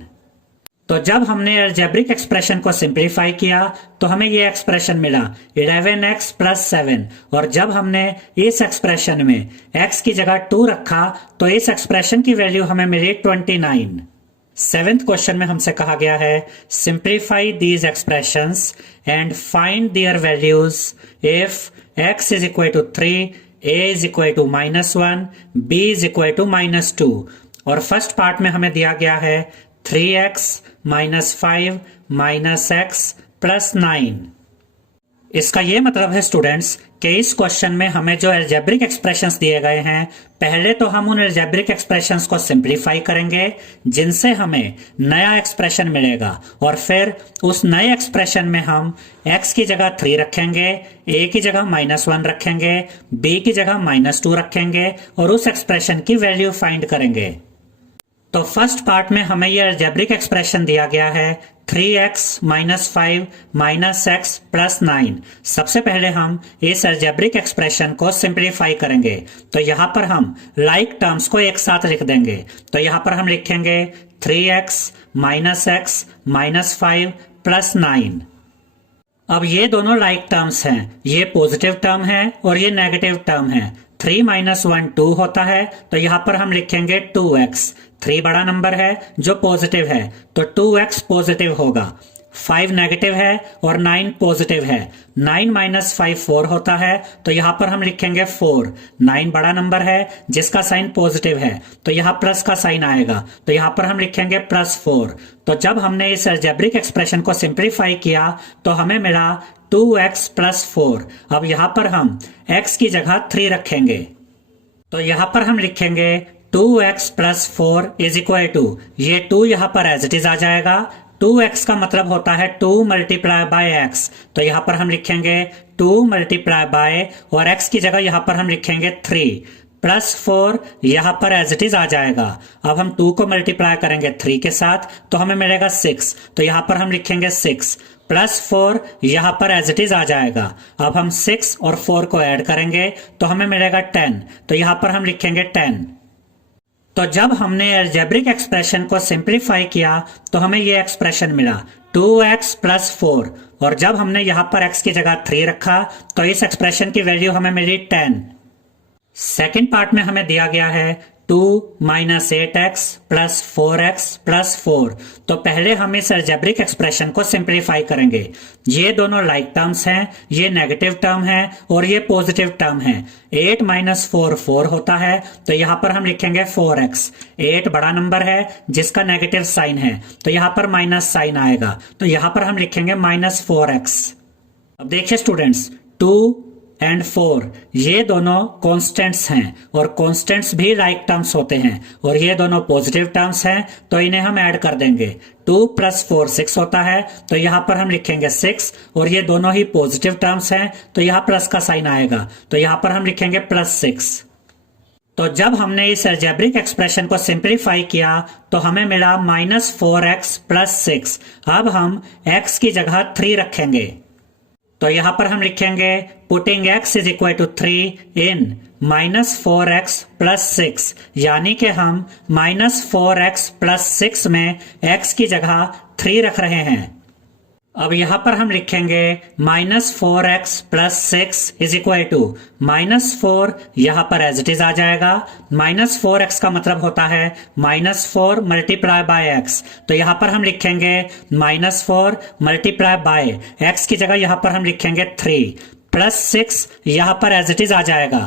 तो जब हमने अलजेब्रिक एक्सप्रेशन को सिंप्लीफाई किया तो हमें ये एक्सप्रेशन मिला 11x प्लस 7, और जब हमने इस एक्सप्रेशन में x की जगह 2 रखा तो इस एक्सप्रेशन की वैल्यू हमें मिली 29। सेवेंथ क्वेश्चन में हमसे कहा गया है simplify these expressions and find their values if x is equal to 3, a is equal to -1, b is equal to -2। और फर्स्ट पार्ट में हमें दिया गया है 3x -5 -x प्लस 9। इसका ये मतलब है स्टूडेंट्स कि इस क्वेश्चन में हमें जो अलजेब्रिक एक्सप्रेशंस दिए गए हैं, पहले तो हम उन अलजेब्रिक एक्सप्रेशंस को सिंप्लीफाई करेंगे जिनसे हमें नया एक्सप्रेशन मिलेगा, और फिर उस नए एक्सप्रेशन में हम x की जगह 3 रखेंगे, a की जगह -1 रखेंगे, b की जगह -2 रखेंगे और उस एक्सप्रेशन की वैल्यू फाइंड करेंगे। तो फर्स्ट पार्ट में हमें यह अलजेब्रिक एक्सप्रेशन दिया गया है 3x -5 -x प्लस 9। सबसे पहले हम इस अलजेब्रिक एक्सप्रेशन को सिंप्लीफाई करेंगे, तो यहां पर हम लाइक टर्म्स को एक साथ लिख देंगे। तो यहां पर हम लिखेंगे 3x -x -5 प्लस 9। अब ये दोनों लाइक टर्म्स हैं, ये पॉजिटिव टर्म है और ये नेगेटिव टर्म है। 3 - 1 2 होता है, तो यहां पर हम लिखेंगे 2x। 3 बड़ा नंबर है जो पॉजिटिव है, तो 2x पॉजिटिव होगा। 5 नेगेटिव है और 9 पॉजिटिव है। 9 - 5 4 होता है, तो यहां पर हम लिखेंगे 4। 9 बड़ा नंबर है जिसका साइन पॉजिटिव है, तो यहां प्लस का साइन आएगा, तो यहां पर हम लिखेंगे +4। तो जब हमने इस अलजेब्रिक एक्सप्रेशन को सिंप्लीफाई किया तो हमें मिला 2x + 4। अब यहां पर हम x की जगह 3 रखेंगे, तो यहां पर हम लिखेंगे 2x + 4 इज इक्वल टू, ये 2 यहां पर एज इट इज आ जाएगा। 2x का मतलब होता है 2 × x, तो यहां पर हम लिखेंगे 2 × और x की जगह यहां पर हम लिखेंगे 3 +4 यहां पर एज इट इज आ जाएगा। अब हम 2 को मल्टीप्लाई करेंगे 3 के साथ तो हमें मिलेगा 6, तो यहां पर हम लिखेंगे 6 +4 यहां पर एज इट इज आ जाएगा। अब हम 6 और 4 को ऐड करेंगे तो हमें मिलेगा 10, तो यहां पर हम लिखेंगे 10। तो जब हमने अलजेब्रिक एक्सप्रेशन को सिंप्लीफाई किया तो हमें यह एक्सप्रेशन मिला 2x + 4, और जब हमने यहां पर x की जगह 3 रखा तो इस एक्सप्रेशन की वैल्यू हमें मिली 10। सेकेंड पार्ट में हमें दिया गया है 2 - 8x + 4x + 4। तो पहले हम इस अलजेब्रिक एक्सप्रेशन को सिंप्लीफाई करेंगे। ये दोनों लाइक टर्म्स हैं, ये नेगेटिव टर्म है और ये पॉजिटिव टर्म है। 8 - 4 4 होता है, तो यहां पर हम लिखेंगे 4x। 8 बड़ा नंबर है जिसका नेगेटिव साइन है, तो यहां पर माइनस साइन आएगा, तो यहां पर हम लिखेंगे -4x। अब देखिए स्टूडेंट्स, 2 और 4 ये दोनों कॉन्स्टेंट्स हैं, और कॉन्स्टेंट्स भी लाइक टर्म्स होते हैं, और ये दोनों पॉजिटिव टर्म्स हैं, तो इन्हें हम ऐड कर देंगे। 2 + 4 6 होता है, तो यहां पर हम लिखेंगे 6, और ये दोनों ही पॉजिटिव टर्म्स हैं, तो यहां प्लस का साइन आएगा, तो यहां पर हम लिखेंगे +6। तो जब हमने इस अलजेब्रिक एक्सप्रेशन को सिंप्लीफाई किया तो हमें मिला -4x + 6। अब हम x की जगह 3 रखेंगे, तो यहां पर हम लिखेंगे putting x is equal to 3 in -4x + 6, यानी कि हम -4x + 6 में x की जगह 3 रख रहे हैं। अब यहां पर हम लिखेंगे -4x + 6 इज इक्वल टू -4 यहां पर एज इट इज आ जाएगा। -4x का मतलब होता है -4 × x, तो यहां पर हम लिखेंगे -4 × x की जगह यहां पर हम लिखेंगे 3 +6 यहां पर एज इट इज आ जाएगा।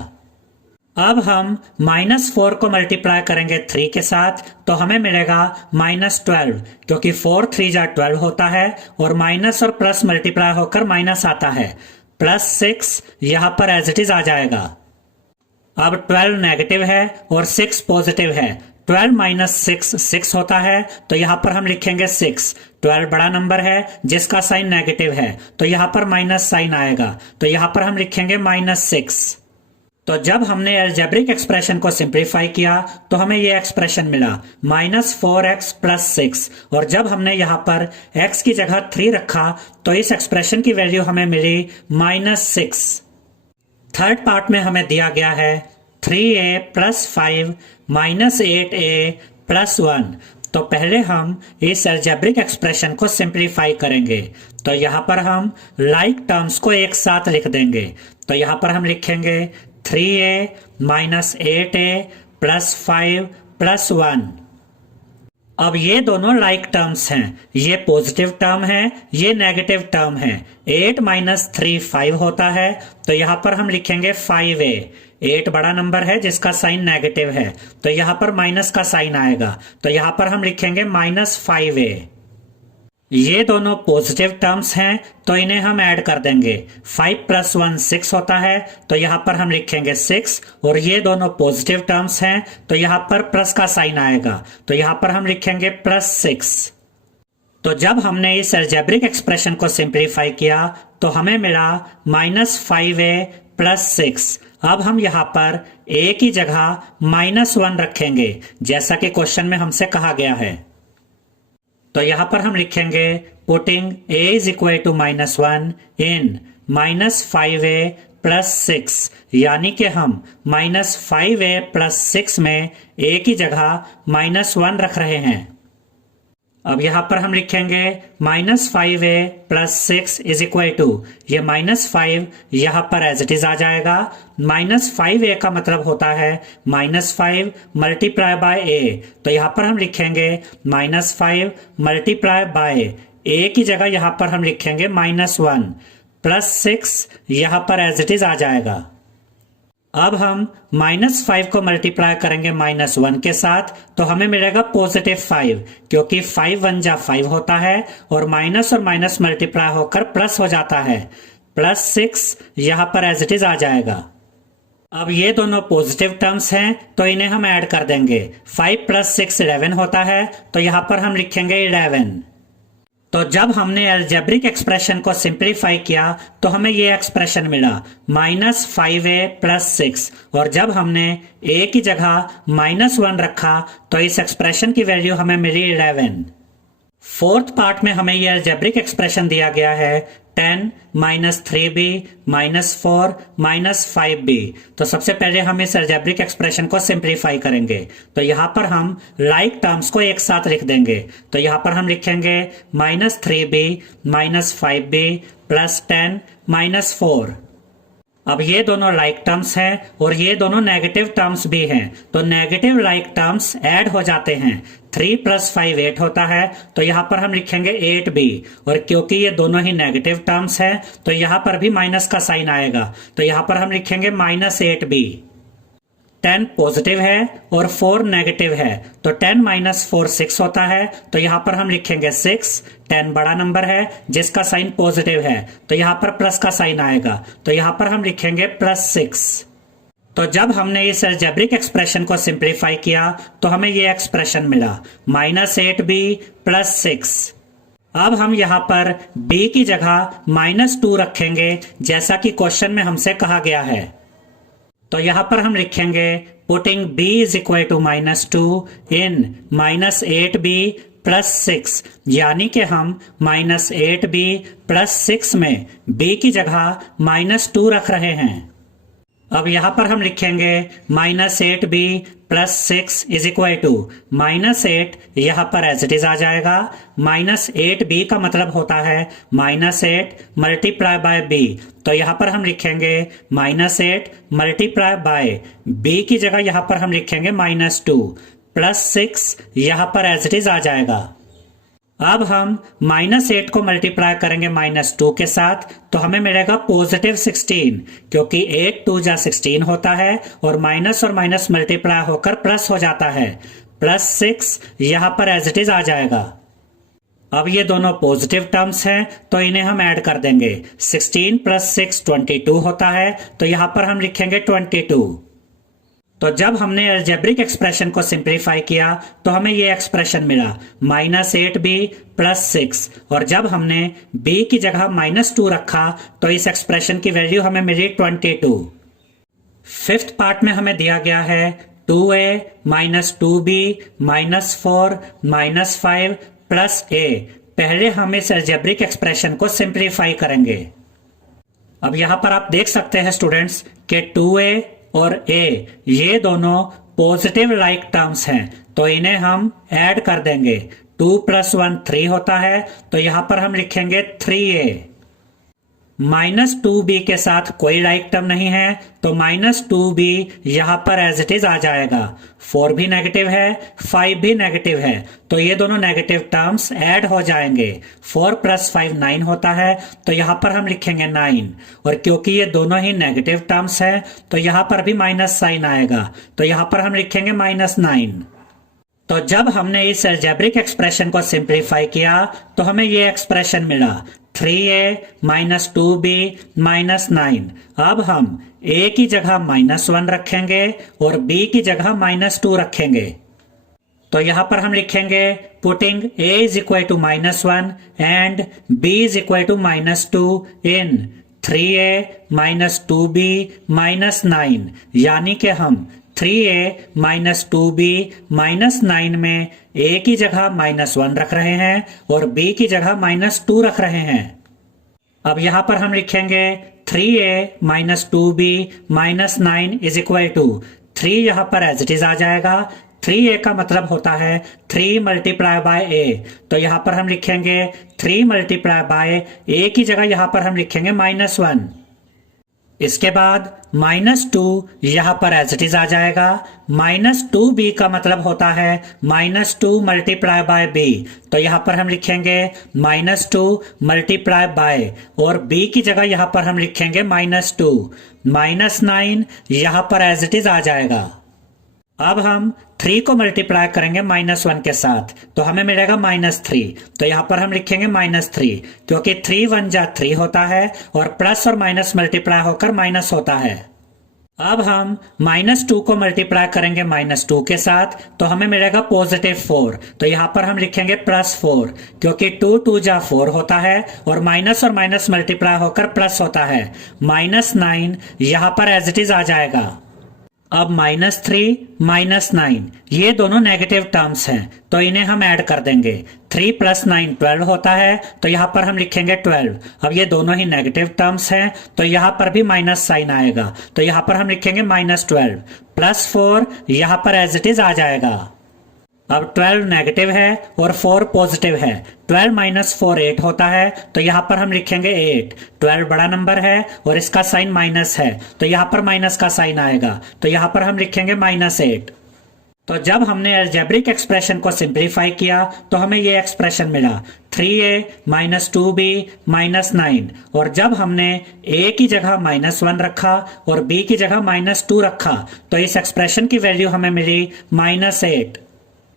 अब हम -4 को मल्टीप्लाई करेंगे 3 के साथ तो हमें मिलेगा -12, क्योंकि 4 3 जा 12 होता है और माइनस और प्लस मल्टीप्लाई होकर माइनस आता है। +6 यहां पर एज इट इज आ जाएगा। अब 12 नेगेटिव है और 6 पॉजिटिव है। 12 - 6 6 होता है, तो यहां पर हम लिखेंगे 6। 12 बड़ा नंबर है जिसका साइन नेगेटिव है, तो यहां पर माइनस साइन आएगा, तो यहां पर हम लिखेंगे -6। तो जब हमने अलजेब्रिक एक्सप्रेशन को सिंप्लीफाई किया तो हमें यह एक्सप्रेशन मिला -4x + 6, और जब हमने यहां पर x की जगह 3 रखा तो इस एक्सप्रेशन की वैल्यू हमें मिली -6। थर्ड पार्ट में हमें दिया गया है 3a + 5 - 8a + 1। तो पहले हम इस अलजेब्रिक एक्सप्रेशन को सिंप्लीफाई करेंगे। तो यहाँ पर हम लाइक टर्म्स को एक साथ लिख देंगे। तो यहाँ पर हम लिखेंगे 3a minus 8a plus 5 plus 1। अब ये दोनों लाइक टर्म्स हैं, ये पॉजिटिव टर्म है, ये नेगेटिव टर्म है। 8 माइनस 3 5 होता है, तो यहाँ पर हम लिखेंगे 5a। 8 बड़ा नंबर है जिसका साइन नेगेटिव है, तो यहाँ पर माइनस का साइन आएगा, तो यहाँ पर हम लिखेंगे -5a। ये दोनों पॉजिटिव टर्म्स हैं, तो इन्हें हम ऐड कर देंगे। 5 प्लस 1 6 होता है, तो यहाँ पर हम लिखेंगे 6। और ये दोनों पॉजिटिव टर्म्स हैं, तो यहाँ पर प्लस का साइन आएगा, तो यहाँ पर हम लिखेंगे +6। तो जब हमने इस अलजेब्रिक एक्सप्रेशन को सिंप्लीफाई किया तो हमें मिला -5a प्लस 6। अब हम यहाँ पर a की जगह -1 रखेंगे, जैसा कि क्वेश्चन में हमसे कहा गया है। तो यहाँ पर हम लिखेंगे putting a is equal to -1 in -5a plus 6, यानी कि हम -5a प्लस 6 में a की जगह -1 रख रहे हैं। अब यहाँ पर हम लिखेंगे -5a plus 6 is equal to, ये -5 यहाँ पर एज इट इज आ जाएगा। -5a का मतलब होता है -5 मल्टीप्लाई बाय a, तो यहाँ पर हम लिखेंगे -5 मल्टीप्लाई बाय a की जगह यहाँ पर हम लिखेंगे -1 प्लस 6 यहाँ पर एज इट इज आ जाएगा। अब हम -5 को मल्टीप्लाई करेंगे -1 के साथ, तो हमें मिलेगा +5, क्योंकि 5 1 जा 5 होता है और माइनस और माइनस मल्टीप्लाई होकर प्लस हो जाता है। +6 यहाँ पर एज इट इज आ जाएगा। अब ये दोनों पॉजिटिव टर्म्स हैं, तो इन्हें हम ऐड कर देंगे। 5 प्लस 6 11 होता है, तो यहाँ पर हम लिखेंगे 11। तो जब हमने अलजेब्रिक एक्सप्रेशन को सिंप्लीफाई किया तो हमें ये एक्सप्रेशन मिला -5a प्लस 6, और जब हमने a की जगह -1 रखा तो इस एक्सप्रेशन की वैल्यू हमें मिली 11। फोर्थ पार्ट में हमें ये अलजेब्रिक एक्सप्रेशन दिया गया है 10 -3b -4 -5b। तो सबसे पहले हम इस अलजेब्रिक एक्सप्रेशन को सिंप्लीफाई करेंगे। तो यहाँ पर हम लाइक टर्म्स को एक साथ लिख देंगे। तो यहाँ पर हम लिखेंगे -3b -5b प्लस 10 -4। अब ये दोनों लाइक टर्म्स हैं और ये दोनों नेगेटिव टर्म्स भी हैं, तो नेगेटिव लाइक टर्म्स ऐड हो जाते हैं। 3 + 5 8 होता है, तो यहाँ पर हम लिखेंगे 8b, और क्योंकि ये दोनों ही नेगेटिव टर्म्स हैं तो यहाँ पर भी माइनस का साइन आएगा, तो यहाँ पर हम लिखेंगे -8b। 10 पॉजिटिव है और 4 नेगेटिव है, तो 10 - 4 6 होता है, तो यहाँ पर हम लिखेंगे 6। 10 बड़ा नंबर है जिसका साइन पॉजिटिव है, तो यहाँ पर प्लस का साइन आएगा, तो यहाँ पर हम लिखेंगे +6। तो जब हमने इस अलजेब्रिक एक्सप्रेशन को सिंप्लीफाई किया तो हमें ये एक्सप्रेशन मिला -8b प्लस 6। अब हम यहाँ पर b की जगह -2 रखेंगे, जैसा कि क्वेश्चन में हमसे कहा गया है। तो यहाँ पर हम लिखेंगे putting b is equal to -2 in -8b plus 6, यानी कि हम -8b प्लस 6 में b की जगह -2 रख रहे हैं। अब यहाँ पर हम लिखेंगे -8b plus 6 is equal to -8, यहाँ पर एज इट इज आ जाएगा। -8b का मतलब होता है -8 मल्टीप्लाई बाय b, तो यहाँ पर हम लिखेंगे -8 मल्टीप्लाई बाय b की जगह यहाँ पर हम लिखेंगे -2 प्लस 6, यहाँ पर एज इट इज आ जाएगा। अब हम -8 को मल्टीप्लाई करेंगे -2 के साथ, तो हमें मिलेगा +16, क्योंकि 8 2 जा 16 होता है और माइनस मल्टीप्लाई होकर प्लस हो जाता है। +6 यहाँ पर एज इट इज आ जाएगा। अब ये दोनों पॉजिटिव टर्म्स हैं, तो इन्हें हम ऐड कर देंगे। 16 + 6 22 होता है, तो यहाँ पर हम लिखेंगे 22। तो जब हमने अलजेब्रिक एक्सप्रेशन को सिंप्लीफाई किया तो हमें ये एक्सप्रेशन मिला -8b प्लस 6, और जब हमने b की जगह -2 रखा तो इस एक्सप्रेशन की वैल्यू हमें मिली 22। फिफ्थ पार्ट में हमें दिया गया है 2a -2b -4 -5 प्लस a। पहले हम इस अलजेब्रिक एक्सप्रेशन को सिंप्लीफाई करेंगे। अब यहां पर आप देख सकते हैं स्टूडेंट्स कि 2a और a ये दोनों पॉजिटिव लाइक टर्म्स हैं, तो इन्हें हम ऐड कर देंगे। 2 + 1 3 होता है, तो यहां पर हम लिखेंगे 3a। -2b के साथ कोई राइट टर्म नहीं है, तो -2b यहां पर एज इट इज आ जाएगा। 4 भी नेगेटिव है, 5 भी नेगेटिव है, तो ये दोनों नेगेटिव टर्म्स ऐड हो जाएंगे। 4 + 5 9 होता है, तो यहां पर हम लिखेंगे 9। और क्योंकि ये दोनों ही नेगेटिव टर्म्स है, तो यहां पर भी माइनस साइन आएगा, तो यहां पर हम लिखेंगे -9। तो जब हमने इस अलजेब्रिक एक्सप्रेशन को सिंप्लीफाई किया तो हमें ये एक्सप्रेशन मिला 3a - 2b - 9। अब हम a की जगह -1 रखेंगे और b की जगह -2 रखेंगे। तो यहां पर हम लिखेंगे putting a = -1 and b = -2 in 3a - 2b - 9, यानी कि हम 3a - 2b - 9 में a की जगह -1 रख रहे हैं और b की जगह -2 रख रहे हैं। अब यहां पर हम लिखेंगे 3a - 2b - 9 = 3 यहां पर एज इट इज आ जाएगा। 3a का मतलब होता है 3 × a, तो यहां पर हम लिखेंगे 3 × a की जगह यहां पर हम लिखेंगे -1। इसके बाद -2 यहां पर एज इट इज आ जाएगा। -2b का मतलब होता है -2 × b, तो यहां पर हम लिखेंगे -2 × और b की जगह यहां पर हम लिखेंगे -2। -9 यहां पर एज इट इज आ जाएगा। अब हम 3 को मल्टीप्लाई करेंगे -1 के साथ, तो हमें मिलेगा -3, तो यहां पर हम लिखेंगे -3, क्योंकि 3 × 1 = 3 होता है और प्लस और माइनस मल्टीप्लाई होकर माइनस होता है। अब हम -2 को मल्टीप्लाई करेंगे -2 के साथ, तो हमें मिलेगा +4, तो यहां पर हम लिखेंगे +4, क्योंकि 2 × 2 = 4 होता है और माइनस मल्टीप्लाई होकर प्लस होता है। -9 यहां पर एज इट इज आ जाएगा। अब -3 - 9 ये दोनों नेगेटिव टर्म्स हैं, तो इन्हें हम ऐड कर देंगे। 3 + 9 12 होता है, तो यहां पर हम लिखेंगे 12। अब ये दोनों ही नेगेटिव टर्म्स हैं, तो यहां पर भी माइनस साइन आएगा, तो यहां पर हम लिखेंगे -12 +4 यहां पर एज इट इज आ जाएगा। अब 12 नेगेटिव है और 4 पॉजिटिव है। 12 - 4 8 होता है, तो यहां पर हम लिखेंगे 8। 12 बड़ा नंबर है और इसका साइन माइनस है, तो यहां पर माइनस का साइन आएगा, तो यहां पर हम लिखेंगे -8। तो जब हमने अलजेब्रिक एक्सप्रेशन को सिंप्लीफाई किया तो हमें ये एक्सप्रेशन मिला 3a - 2b - 9। और जब हमने a की जगह -1 रखा और b की जगह -2 रखा तो इस एक्सप्रेशन की वैल्यू हमें मिली -8।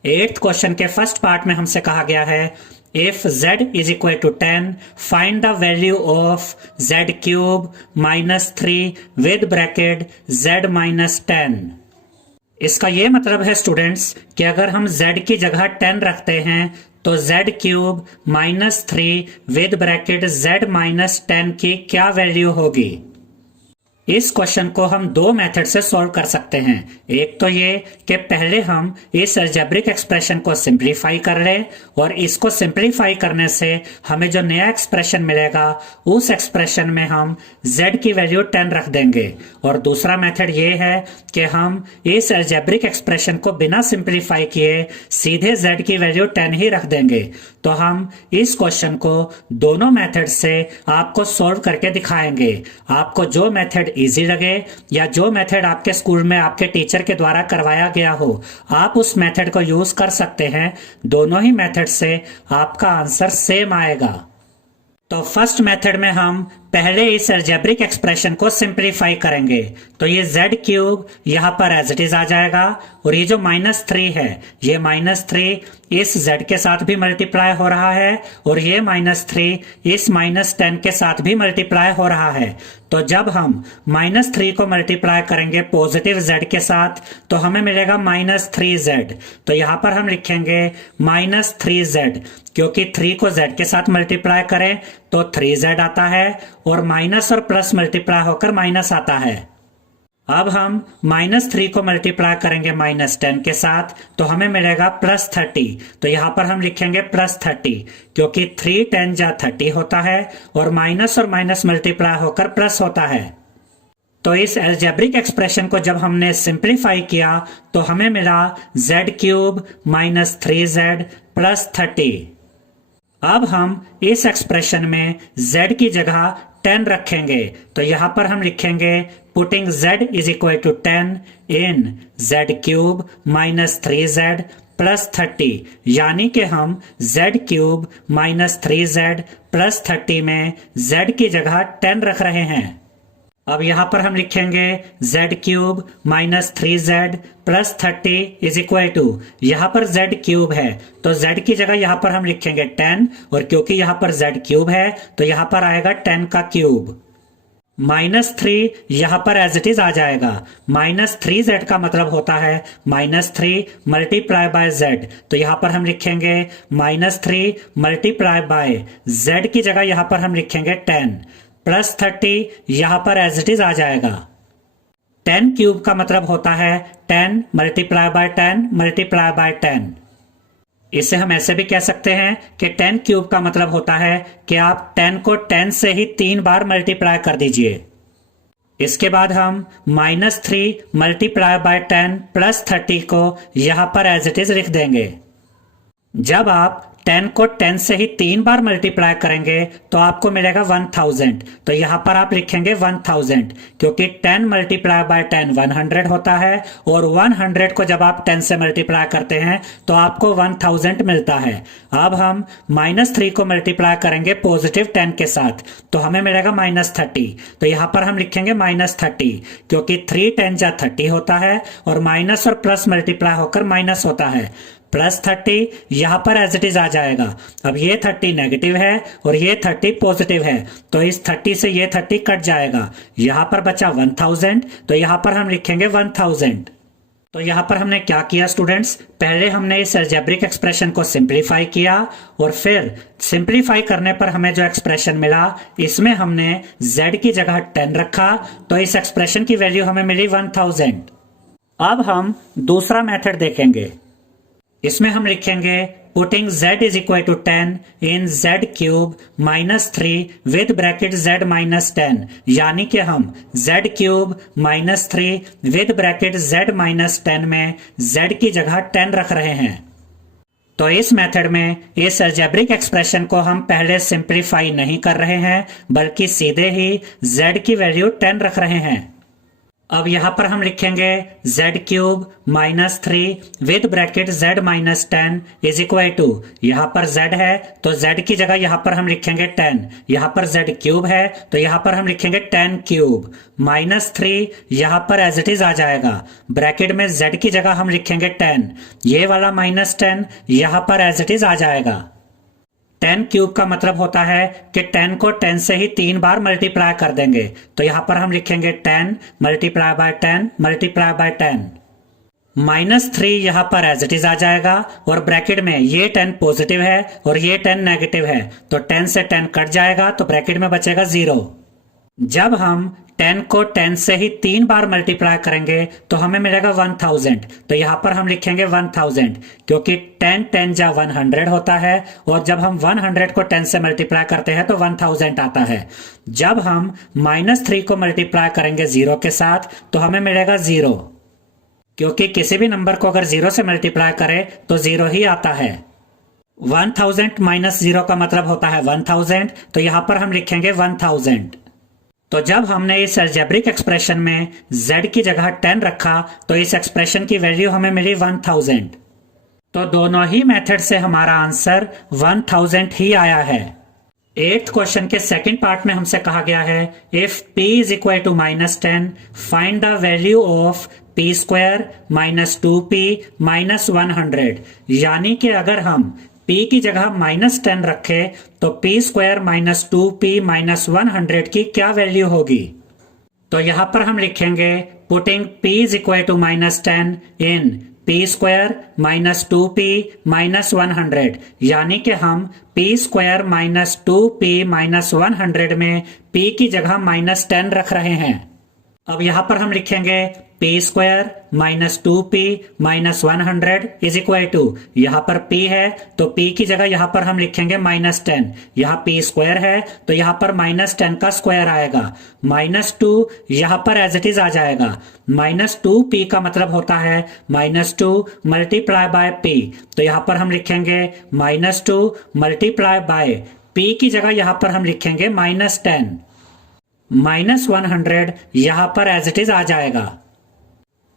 8th क्वेश्चन के फर्स्ट पार्ट में हमसे कहा गया है if z = 10 find the value of z³ - 3 with bracket z - 10। इसका ये मतलब है स्टूडेंट्स कि अगर हम z की जगह 10 रखते हैं तो z³ - 3 विद ब्रैकेट z - 10 की क्या वैल्यू होगी। इस क्वेश्चन को हम दो मेथड से सॉल्व कर सकते हैं। एक तो ये कि पहले हम इस अलजेब्रिक एक्सप्रेशन को सिंप्लीफाई कर लें और इसको सिंप्लीफाई करने से हमें जो नया एक्सप्रेशन मिलेगा उस एक्सप्रेशन में हम z की वैल्यू 10 रख देंगे। और दूसरा मेथड ये है कि हम इस अलजेब्रिक एक्सप्रेशन को बिना सिंप्लीफाई किए सीधे z की वैल्यू 10 ही रख देंगे। तो हम इस क्वेश्चन को दोनों मेथड से आपको सॉल्व करके दिखाएंगे। आपको जो मेथड इजी लगे या जो मेथड आपके स्कूल में आपके टीचर के द्वारा करवाया गया हो आप उस मेथड को यूज कर सकते हैं। दोनों ही मेथड से आपका आंसर सेम आएगा। तो फर्स्ट मेथड में हम पहले इस अलजेब्रिक एक्सप्रेशन को सिंप्लीफाई करेंगे। तो ये z³ यहां पर एज इट इज आ जाएगा और ये जो -3 है ये -3 इस z के साथ भी मल्टीप्लाई हो रहा है और ये -3 इस -10 के साथ भी मल्टीप्लाई हो रहा है। तो जब हम -3 को मल्टीप्लाई करेंगे पॉजिटिव z के साथ तो हमें मिलेगा -3z। तो यहां पर हम लिखेंगे -3z, क्योंकि 3 को z के साथ मल्टीप्लाई करें तो 3z आता है और माइनस और प्लस मल्टीप्लाई होकर माइनस आता है। अब हम -3 को मल्टीप्लाई करेंगे -10 के साथ तो हमें मिलेगा +30। तो यहां पर हम लिखेंगे +30, क्योंकि 3 10 जा 30 होता है और माइनस मल्टीप्लाई होकर प्लस होता है। तो इस अलजेब्रिक एक्सप्रेशन को जब हमने सिंप्लीफाई किया तो हमें मिला z³ माइनस 3z प्लस 30। अब हम इस एक्सप्रेशन में z की जगह 10 रखेंगे, तो यहां पर हम लिखेंगे putting z is equal to 10 in z³ minus 3z plus 30, यानी कि हम z³ माइनस 3z प्लस 30 में z की जगह 10 रख रहे हैं। अब यहां पर हम लिखेंगे z³ minus 3z plus 30 is equal to, यहां पर z³ है तो z की जगह यहां पर हम लिखेंगे 10, और क्योंकि यहां पर z³ है तो यहां पर आएगा 10 का क्यूब। माइनस 3 यहां पर एज इट इज आ जाएगा। माइनस 3z का मतलब होता है माइनस 3 मल्टीप्लाई बाय z, तो यहां पर हम लिखेंगे माइनस 3 मल्टीप्लाई बाय z की जगह यहां पर हम लिखेंगे 10 प्लस 30, यहां पर एज इट इज आ जाएगा। 10 क्यूब का मतलब होता है 10 मल्टीप्लाई बाय 10 मल्टीप्लाई बाय 10। इसे हम ऐसे भी कह सकते हैं कि 10 क्यूब का मतलब होता है कि आप 10 को 10 से ही 3 बार मल्टीप्लाई कर दीजिए। इसके बाद हम माइनस 3 मल्टीप्लाई बाय 10 प्लस 30 को यहां पर एज इट इज लिख देंगे। जब आप 10 को 10 से ही 3 बार मल्टीप्लाई करेंगे तो आपको मिलेगा 1000, तो यहां पर आप लिखेंगे 1000, क्योंकि 10 मल्टीप्लाई बाय 10 100 होता है, और 100 को जब आप 10 से मल्टीप्लाई करते हैं तो आपको 1000 मिलता है। अब हम माइनस 3 को मल्टीप्लाई करेंगे पॉजिटिव 10 के साथ, तो हमें मिलेगा माइनस 30, तो यहां पर हम लिखेंगे माइनस 30, क्योंकि 3 10 जा 30 होता है, और माइनस और प्लस मल्टीप्लाई होकर माइनस होता है। प्लस 30 यहां पर एज इट इज आ जाएगा। अब ये 30 नेगेटिव है और ये 30 पॉजिटिव है, तो इस 30 से ये 30 कट जाएगा। यहां पर बचा 1000, तो यहां पर हम लिखेंगे 1000। तो यहां पर हमने क्या किया स्टूडेंट्स, पहले हमने इस अलजेब्रिक एक्सप्रेशन को सिंप्लीफाई किया, और फिर सिंप्लीफाई करने पर हमें जो एक्सप्रेशन मिला इसमें हमने z की जगह 10 रखा, तो इस एक्सप्रेशन की वैल्यू हमें मिली 1000। अब हम दूसरा मेथड देखेंगे। इसमें हम लिखेंगे putting z is equal to 10 in z³ minus 3 with bracket z minus 10, यानी कि हम z³ minus 3 with bracket z minus 10 में z की जगह 10 रख रहे हैं। तो इस मेथड में इस अलजेब्रिक एक्सप्रेशन को हम पहले सिंप्लीफाई नहीं कर रहे हैं, बल्कि सीधे ही z की वैल्यू 10 रख रहे हैं। अब यहां पर हम लिखेंगे z³ minus 3 with bracket z minus 10 is equal to, यहां पर z है तो z की जगह यहां पर हम लिखेंगे 10, यहां पर z³ है तो यहां पर हम लिखेंगे 10 क्यूब, माइनस 3 यहां पर एज इट इज आ जाएगा। ब्रैकेट में z की जगह हम लिखेंगे 10, ये वाला माइनस 10 यहां पर एज इट इज आ जाएगा। 10 क्यूब का मतलब होता है कि 10 को 10 से ही 3 बार मल्टीप्लाई कर देंगे, तो यहां पर हम लिखेंगे 10 multiply by 10 multiply by 10। Minus 3 यहां पर एज इट इज आ जाएगा, और ब्रैकेट में ये 10 पॉजिटिव है और ये 10 नेगेटिव है, तो 10 से 10 कट जाएगा, तो ब्रैकेट में बचेगा 0। जब हम 10 को 10 से ही 3 बार मल्टीप्लाई करेंगे तो हमें मिलेगा 1000, तो यहां पर हम लिखेंगे 1000, क्योंकि 10 10 जा 100 होता है, और जब हम 100 को 10 से मल्टीप्लाई करते हैं तो 1000 आता है। जब हम माइनस 3 को मल्टीप्लाई करेंगे 0 के साथ तो हमें मिलेगा 0, क्योंकि किसी भी नंबर को अगर 0 से मल्टीप्लाई करें तो 0 ही आता है। 1000 माइनस 0 का मतलब होता है 1000, तो यहां पर हम लिखेंगे 1000। तो जब हमने इस अलजेब्रिक एक्सप्रेशन में z की जगह 10 रखा तो इस एक्सप्रेशन की वैल्यू हमें मिली 1000। तो दोनों ही मेथड से हमारा आंसर 1000 ही आया है। 8th क्वेश्चन के सेकंड पार्ट में हमसे कहा गया है if p is equal to minus 10 find the value of p square minus 2p minus 100, यानी कि अगर हम p की जगह माइनस 10 रखे तो p square minus 2p minus 100 की क्या वैल्यू होगी। तो यहां पर हम लिखेंगे putting p is equal to minus 10 in p square minus 2p minus 100, यानी कि हम p square minus 2p minus 100 में p की जगह माइनस 10 रख रहे हैं। अब यहां पर हम लिखेंगे p square minus 2p minus 100 is equal to, यहां पर p है तो p की जगह यहां पर हम लिखेंगे -10, यहां p स्क्वायर है तो यहां पर -10 का स्क्वायर आएगा, -2 यहां पर एज इट इज आ जाएगा, -2p का मतलब होता है -2 मल्टीप्लाई बाय p, तो यहां पर हम लिखेंगे -2 मल्टीप्लाई बाय p की जगह यहां पर हम लिखेंगे -10, -100 यहां पर एज इट इज आ जाएगा।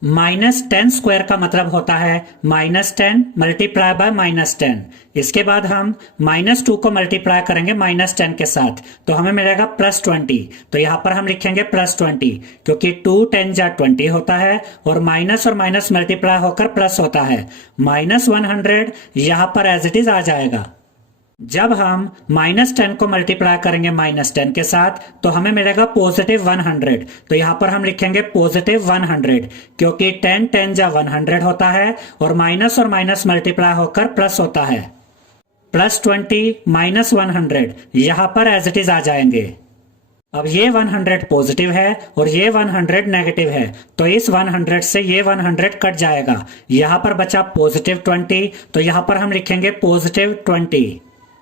-10 स्क्वायर का मतलब होता है -10 मल्टीप्लाई बाय -10। इसके बाद हम -2 को मल्टीप्लाई करेंगे -10 के साथ तो हमें मिलेगा +20, तो यहां पर हम लिखेंगे +20 क्योंकि 2 10 जा 20 होता है और माइनस मल्टीप्लाई होकर प्लस होता है, -100 यहां पर एज इट इज आ जाएगा। जब हम -10 को मल्टीप्लाई करेंगे -10 के साथ तो हमें मिलेगा +100, तो यहां पर हम लिखेंगे +100 क्योंकि 10 10 जा 100 होता है और माइनस मल्टीप्लाई होकर प्लस होता है, +20 -100 यहां पर एज इट इज आ जाएंगे। अब ये 100 पॉजिटिव है और ये 100 नेगेटिव है तो इस 100 से ये 100 कट जाएगा, यहां पर बचा +20 तो यहां पर हम लिखेंगे +20।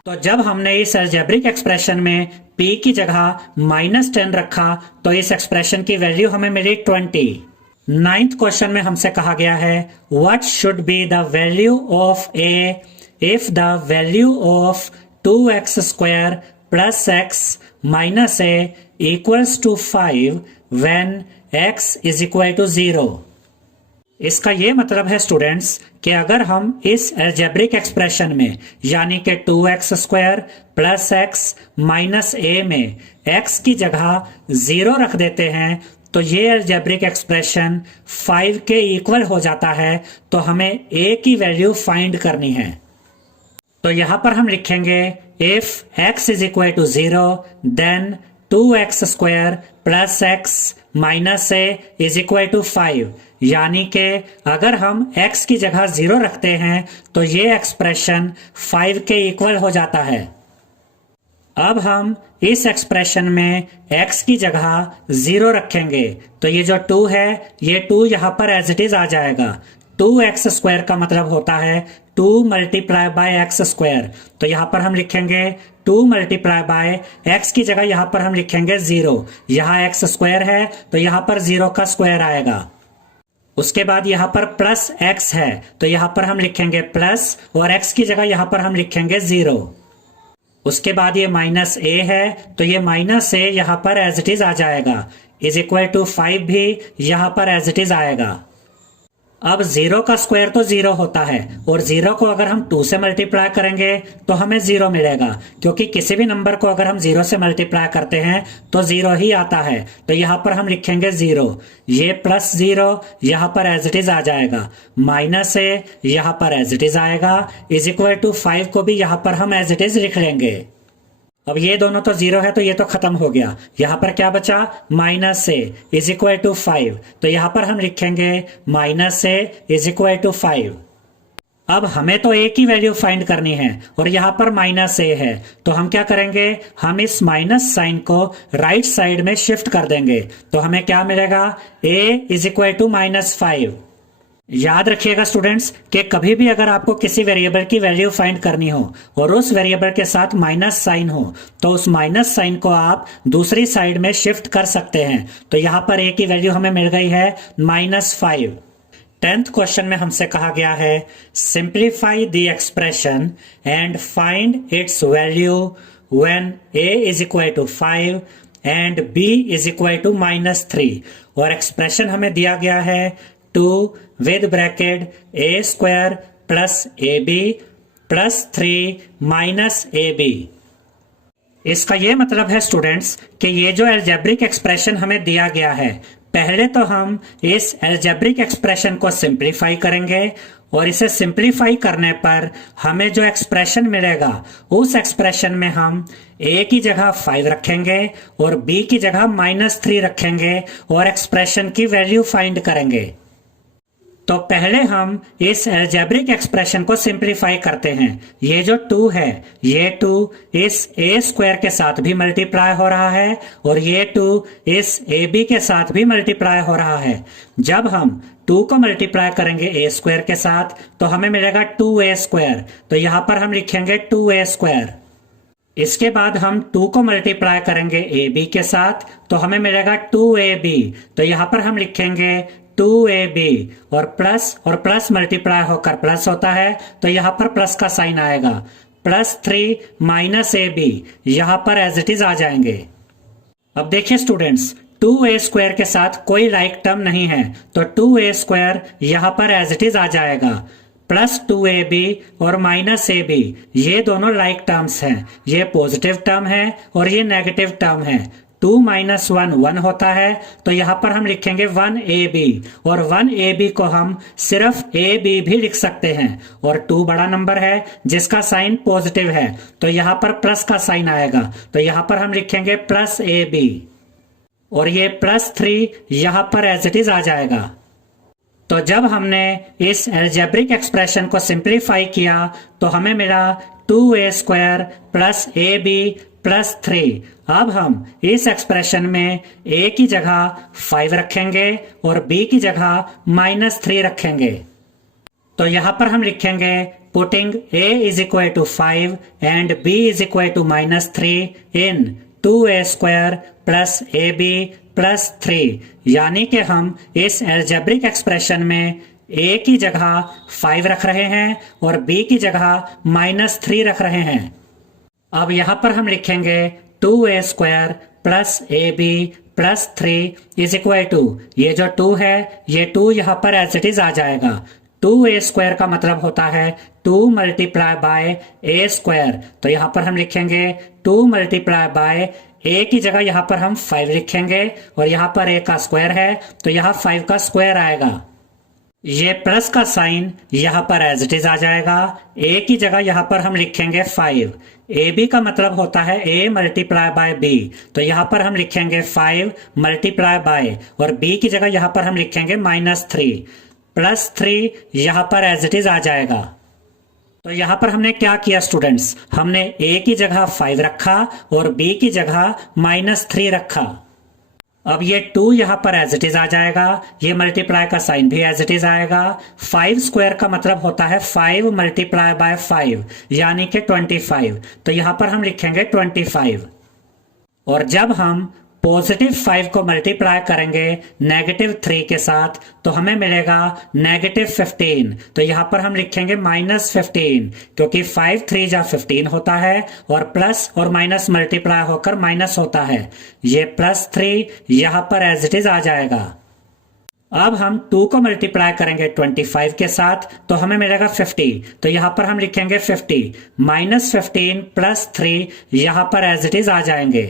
तो जब हमने इस अलजेब्रिक एक्सप्रेशन में p की जगह -10 रखा तो इस एक्सप्रेशन की वैल्यू हमें मिली 20। 9th क्वेश्चन में हमसे कहा गया है what should be the value of a if the value of 2x square plus x minus a equals to 5 when x is equal to 0। इसका यह मतलब है स्टूडेंट्स कि अगर हम इस अलजेब्रिक एक्सप्रेशन में यानी कि 2x square plus x minus a में x की जगह 0 रख देते हैं तो ये अलजेब्रिक एक्सप्रेशन 5 के इक्वल हो जाता है, तो हमें a की वैल्यू फाइंड करनी है। तो यहां पर हम लिखेंगे if x is equal to 0 then 2x square plus x minus a is equal to 5, यानी कि अगर हम x की जगह 0 रखते हैं तो ये एक्सप्रेशन 5 के इक्वल हो जाता है। अब हम इस एक्सप्रेशन में x की जगह 0 रखेंगे तो ये जो 2 है ये 2 यहां पर एज इट इज आ जाएगा। 2x स्क्वायर का मतलब होता है 2 मल्टीप्लाई बाय x स्क्वायर, तो यहां पर हम लिखेंगे 2 मल्टीप्लाई बाय x की जगह यहां पर हम लिखेंगे 0, यहां x स्क्वायर है तो यहां पर 0 का स्क्वायर आएगा। उसके बाद यहां पर प्लस x है तो यहां पर हम लिखेंगे प्लस और x की जगह यहां पर हम लिखेंगे 0। उसके बाद ये माइनस a है तो ये माइनस a यहां पर एज इट इज आ जाएगा, इज इक्वल टू 5 भी यहां पर एज इट इज आएगा। अब 0 का स्क्वायर तो 0 होता है और 0 को अगर हम 2 से मल्टीप्लाई करेंगे तो हमें 0 मिलेगा, क्योंकि किसी भी नंबर को अगर हम 0 से मल्टीप्लाई करते हैं तो 0 ही आता है, तो यहां पर हम लिखेंगे 0, ये प्लस 0 यहां पर एज इट इज आ जाएगा, माइनस a यहां पर एज इट इज आएगा, इज इक्वल टू 5 को भी यहां पर हम एज इट इज लिख लेंगे। अब ये दोनों तो 0 है तो ये तो खत्म हो गया, यहां पर क्या बचा minus a is equal to 5, तो यहां पर हम लिखेंगे minus a is equal to 5। अब हमें तो a की वैल्यू फाइंड करनी है और यहां पर माइनस a है, तो हम क्या करेंगे, हम इस माइनस साइन को राइट साइड में शिफ्ट कर देंगे तो हमें क्या मिलेगा, a इज इक्वल टू -5। याद रखिएगा स्टूडेंट्स कि कभी भी अगर आपको किसी वेरिएबल की वैल्यू फाइंड करनी हो और उस वेरिएबल के साथ माइनस साइन हो तो उस माइनस साइन को आप दूसरी साइड में शिफ्ट कर सकते हैं। तो यहां पर a की वैल्यू हमें मिल गई है -5। 10th क्वेश्चन में हमसे कहा गया है simplify the expression and find its value when a is equal to 5 and b is equal to -3, और एक्सप्रेशन हमें दिया गया है 2 with bracket a square plus ab plus 3 minus ab। इसका यह मतलब है स्टूडेंट्स कि ये जो अलजेब्रिक एक्सप्रेशन हमें दिया गया है, पहले तो हम इस अलजेब्रिक एक्सप्रेशन को सिंप्लीफाई करेंगे और इसे सिंप्लीफाई करने पर हमें जो एक्सप्रेशन मिलेगा उस एक्सप्रेशन में हम a की जगह 5 रखेंगे और b की जगह -3 रखेंगे और एक्सप्रेशन की वैल्यू फाइंड करेंगे। तो पहले हम इस अलजेब्रिक एक्सप्रेशन को सिंप्लीफाई करते हैं। ये जो 2 है, ये 2 इस a स्क्वायर के साथ भी मल्टीप्लाई हो रहा है और ये 2 इस ab के साथ भी मल्टीप्लाई हो रहा है। जब हम 2 को मल्टीप्लाई करेंगे a स्क्वायर के साथ तो हमें मिलेगा 2a स्क्वायर, तो यहां पर हम लिखेंगे 2a स्क्वायर। इसके बाद हम 2 को मल्टीप्लाई करेंगे ab के साथ तो हमें मिलेगा 2ab, तो यहां पर हम लिखेंगे 2ab और प्लस मल्टीप्लाई होकर प्लस होता है तो यहां पर प्लस का साइन आएगा। +3 माइनस ab यहां पर एज इट इज आ जाएंगे। अब देखिए स्टूडेंट्स, 2a स्क्वायर के साथ कोई लाइक टर्म नहीं है तो 2a स्क्वायर यहां पर एज इट इज आ जाएगा। +2ab और -ab ये दोनों लाइक टर्म्स हैं, ये पॉजिटिव टर्म है और ये नेगेटिव टर्म है। 2 - 1 1 होता है तो यहां पर हम लिखेंगे 1ab और 1ab को हम सिर्फ ab भी लिख सकते हैं और 2 बड़ा नंबर है जिसका साइन पॉजिटिव है तो यहां पर प्लस का साइन आएगा तो यहां पर हम लिखेंगे +ab और ये +3 यहां पर एज इट इज आ जाएगा। तो जब हमने इस अलजेब्रिक एक्सप्रेशन को सिंप्लीफाई किया तो हमें मिला 2a स्क्वायर + ab + 3। अब हम इस एक्सप्रेशन में a की जगह 5 रखेंगे और b की जगह -3 रखेंगे। तो यहां पर हम लिखेंगे putting a = 5 and b = -3 in 2a square + ab + 3, यानी कि हम इस अलजेब्रिक एक्सप्रेशन में a की जगह 5 रख रहे हैं और b की जगह -3 रख रहे हैं। अब यहां पर हम लिखेंगे 2a स्क्वायर + ab + 3 = ये जो 2 है ये 2 यहां पर एज इट इज आ जाएगा। 2a स्क्वायर का मतलब होता है 2 × a स्क्वायर, तो यहां पर हम लिखेंगे 2 × a की जगह यहां पर हम 5 लिखेंगे और यहां पर a का स्क्वायर है तो यहां 5 का स्क्वायर आएगा। ये प्लस का साइन यहां पर एज इट इज आ जाएगा। a की जगह यहां पर हम लिखेंगे 5। ab का मतलब होता है a × b, तो यहां पर हम लिखेंगे 5 × और b की जगह यहां पर हम लिखेंगे -3 +3 यहां पर एज इट इज आ जाएगा। तो यहां पर हमने क्या किया स्टूडेंट्स, हमने a की जगह 5 रखा और b की जगह -3 रखा। अब ये 2 यहां पर एज इट इज आ जाएगा, ये मल्टीप्लाई का साइन भी एज इट इज आएगा। 5 स्क्वायर का मतलब होता है 5 × 5 यानी कि 25, तो यहां पर हम लिखेंगे 25। और जब हम +5 को मल्टीप्लाई करेंगे -3 के साथ तो हमें मिलेगा -15, तो यहां पर हम लिखेंगे -15 क्योंकि 5 3 जा 15 होता है और प्लस और माइनस मल्टीप्लाई होकर माइनस होता है। ये +3 यहां पर एज इट इज आ जाएगा। अब हम 2 को मल्टीप्लाई करेंगे 25 के साथ तो हमें मिलेगा 50, तो यहां पर हम लिखेंगे 50 -15 +3 यहां पर एज इट इज आ जाएंगे।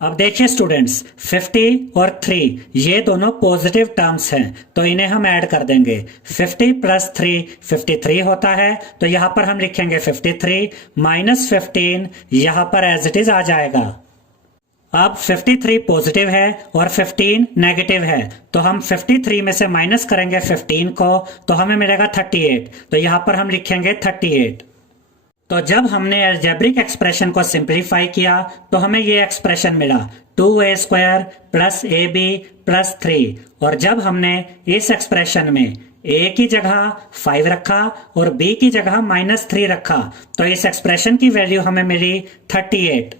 अब देखिए स्टूडेंट्स, 50 और 3 ये दोनों पॉजिटिव टर्म्स हैं तो इन्हें हम ऐड कर देंगे। 50 + 3 53 होता है तो यहां पर हम लिखेंगे 53 -15 यहां पर एज इट इज आ जाएगा। अब 53 पॉजिटिव है और 15 नेगेटिव है तो हम 53 में से माइनस करेंगे 15 को तो हमें मिलेगा 38, तो यहां पर हम लिखेंगे 38। तो जब हमने अलजेब्रिक एक्सप्रेशन को सिंप्लीफाई किया तो हमें ये एक्सप्रेशन मिला 2a स्क्वायर + ab + 3, और जब हमने इस एक्सप्रेशन में a की जगह 5 रखा और b की जगह -3 रखा तो इस एक्सप्रेशन की वैल्यू हमें मिली 38।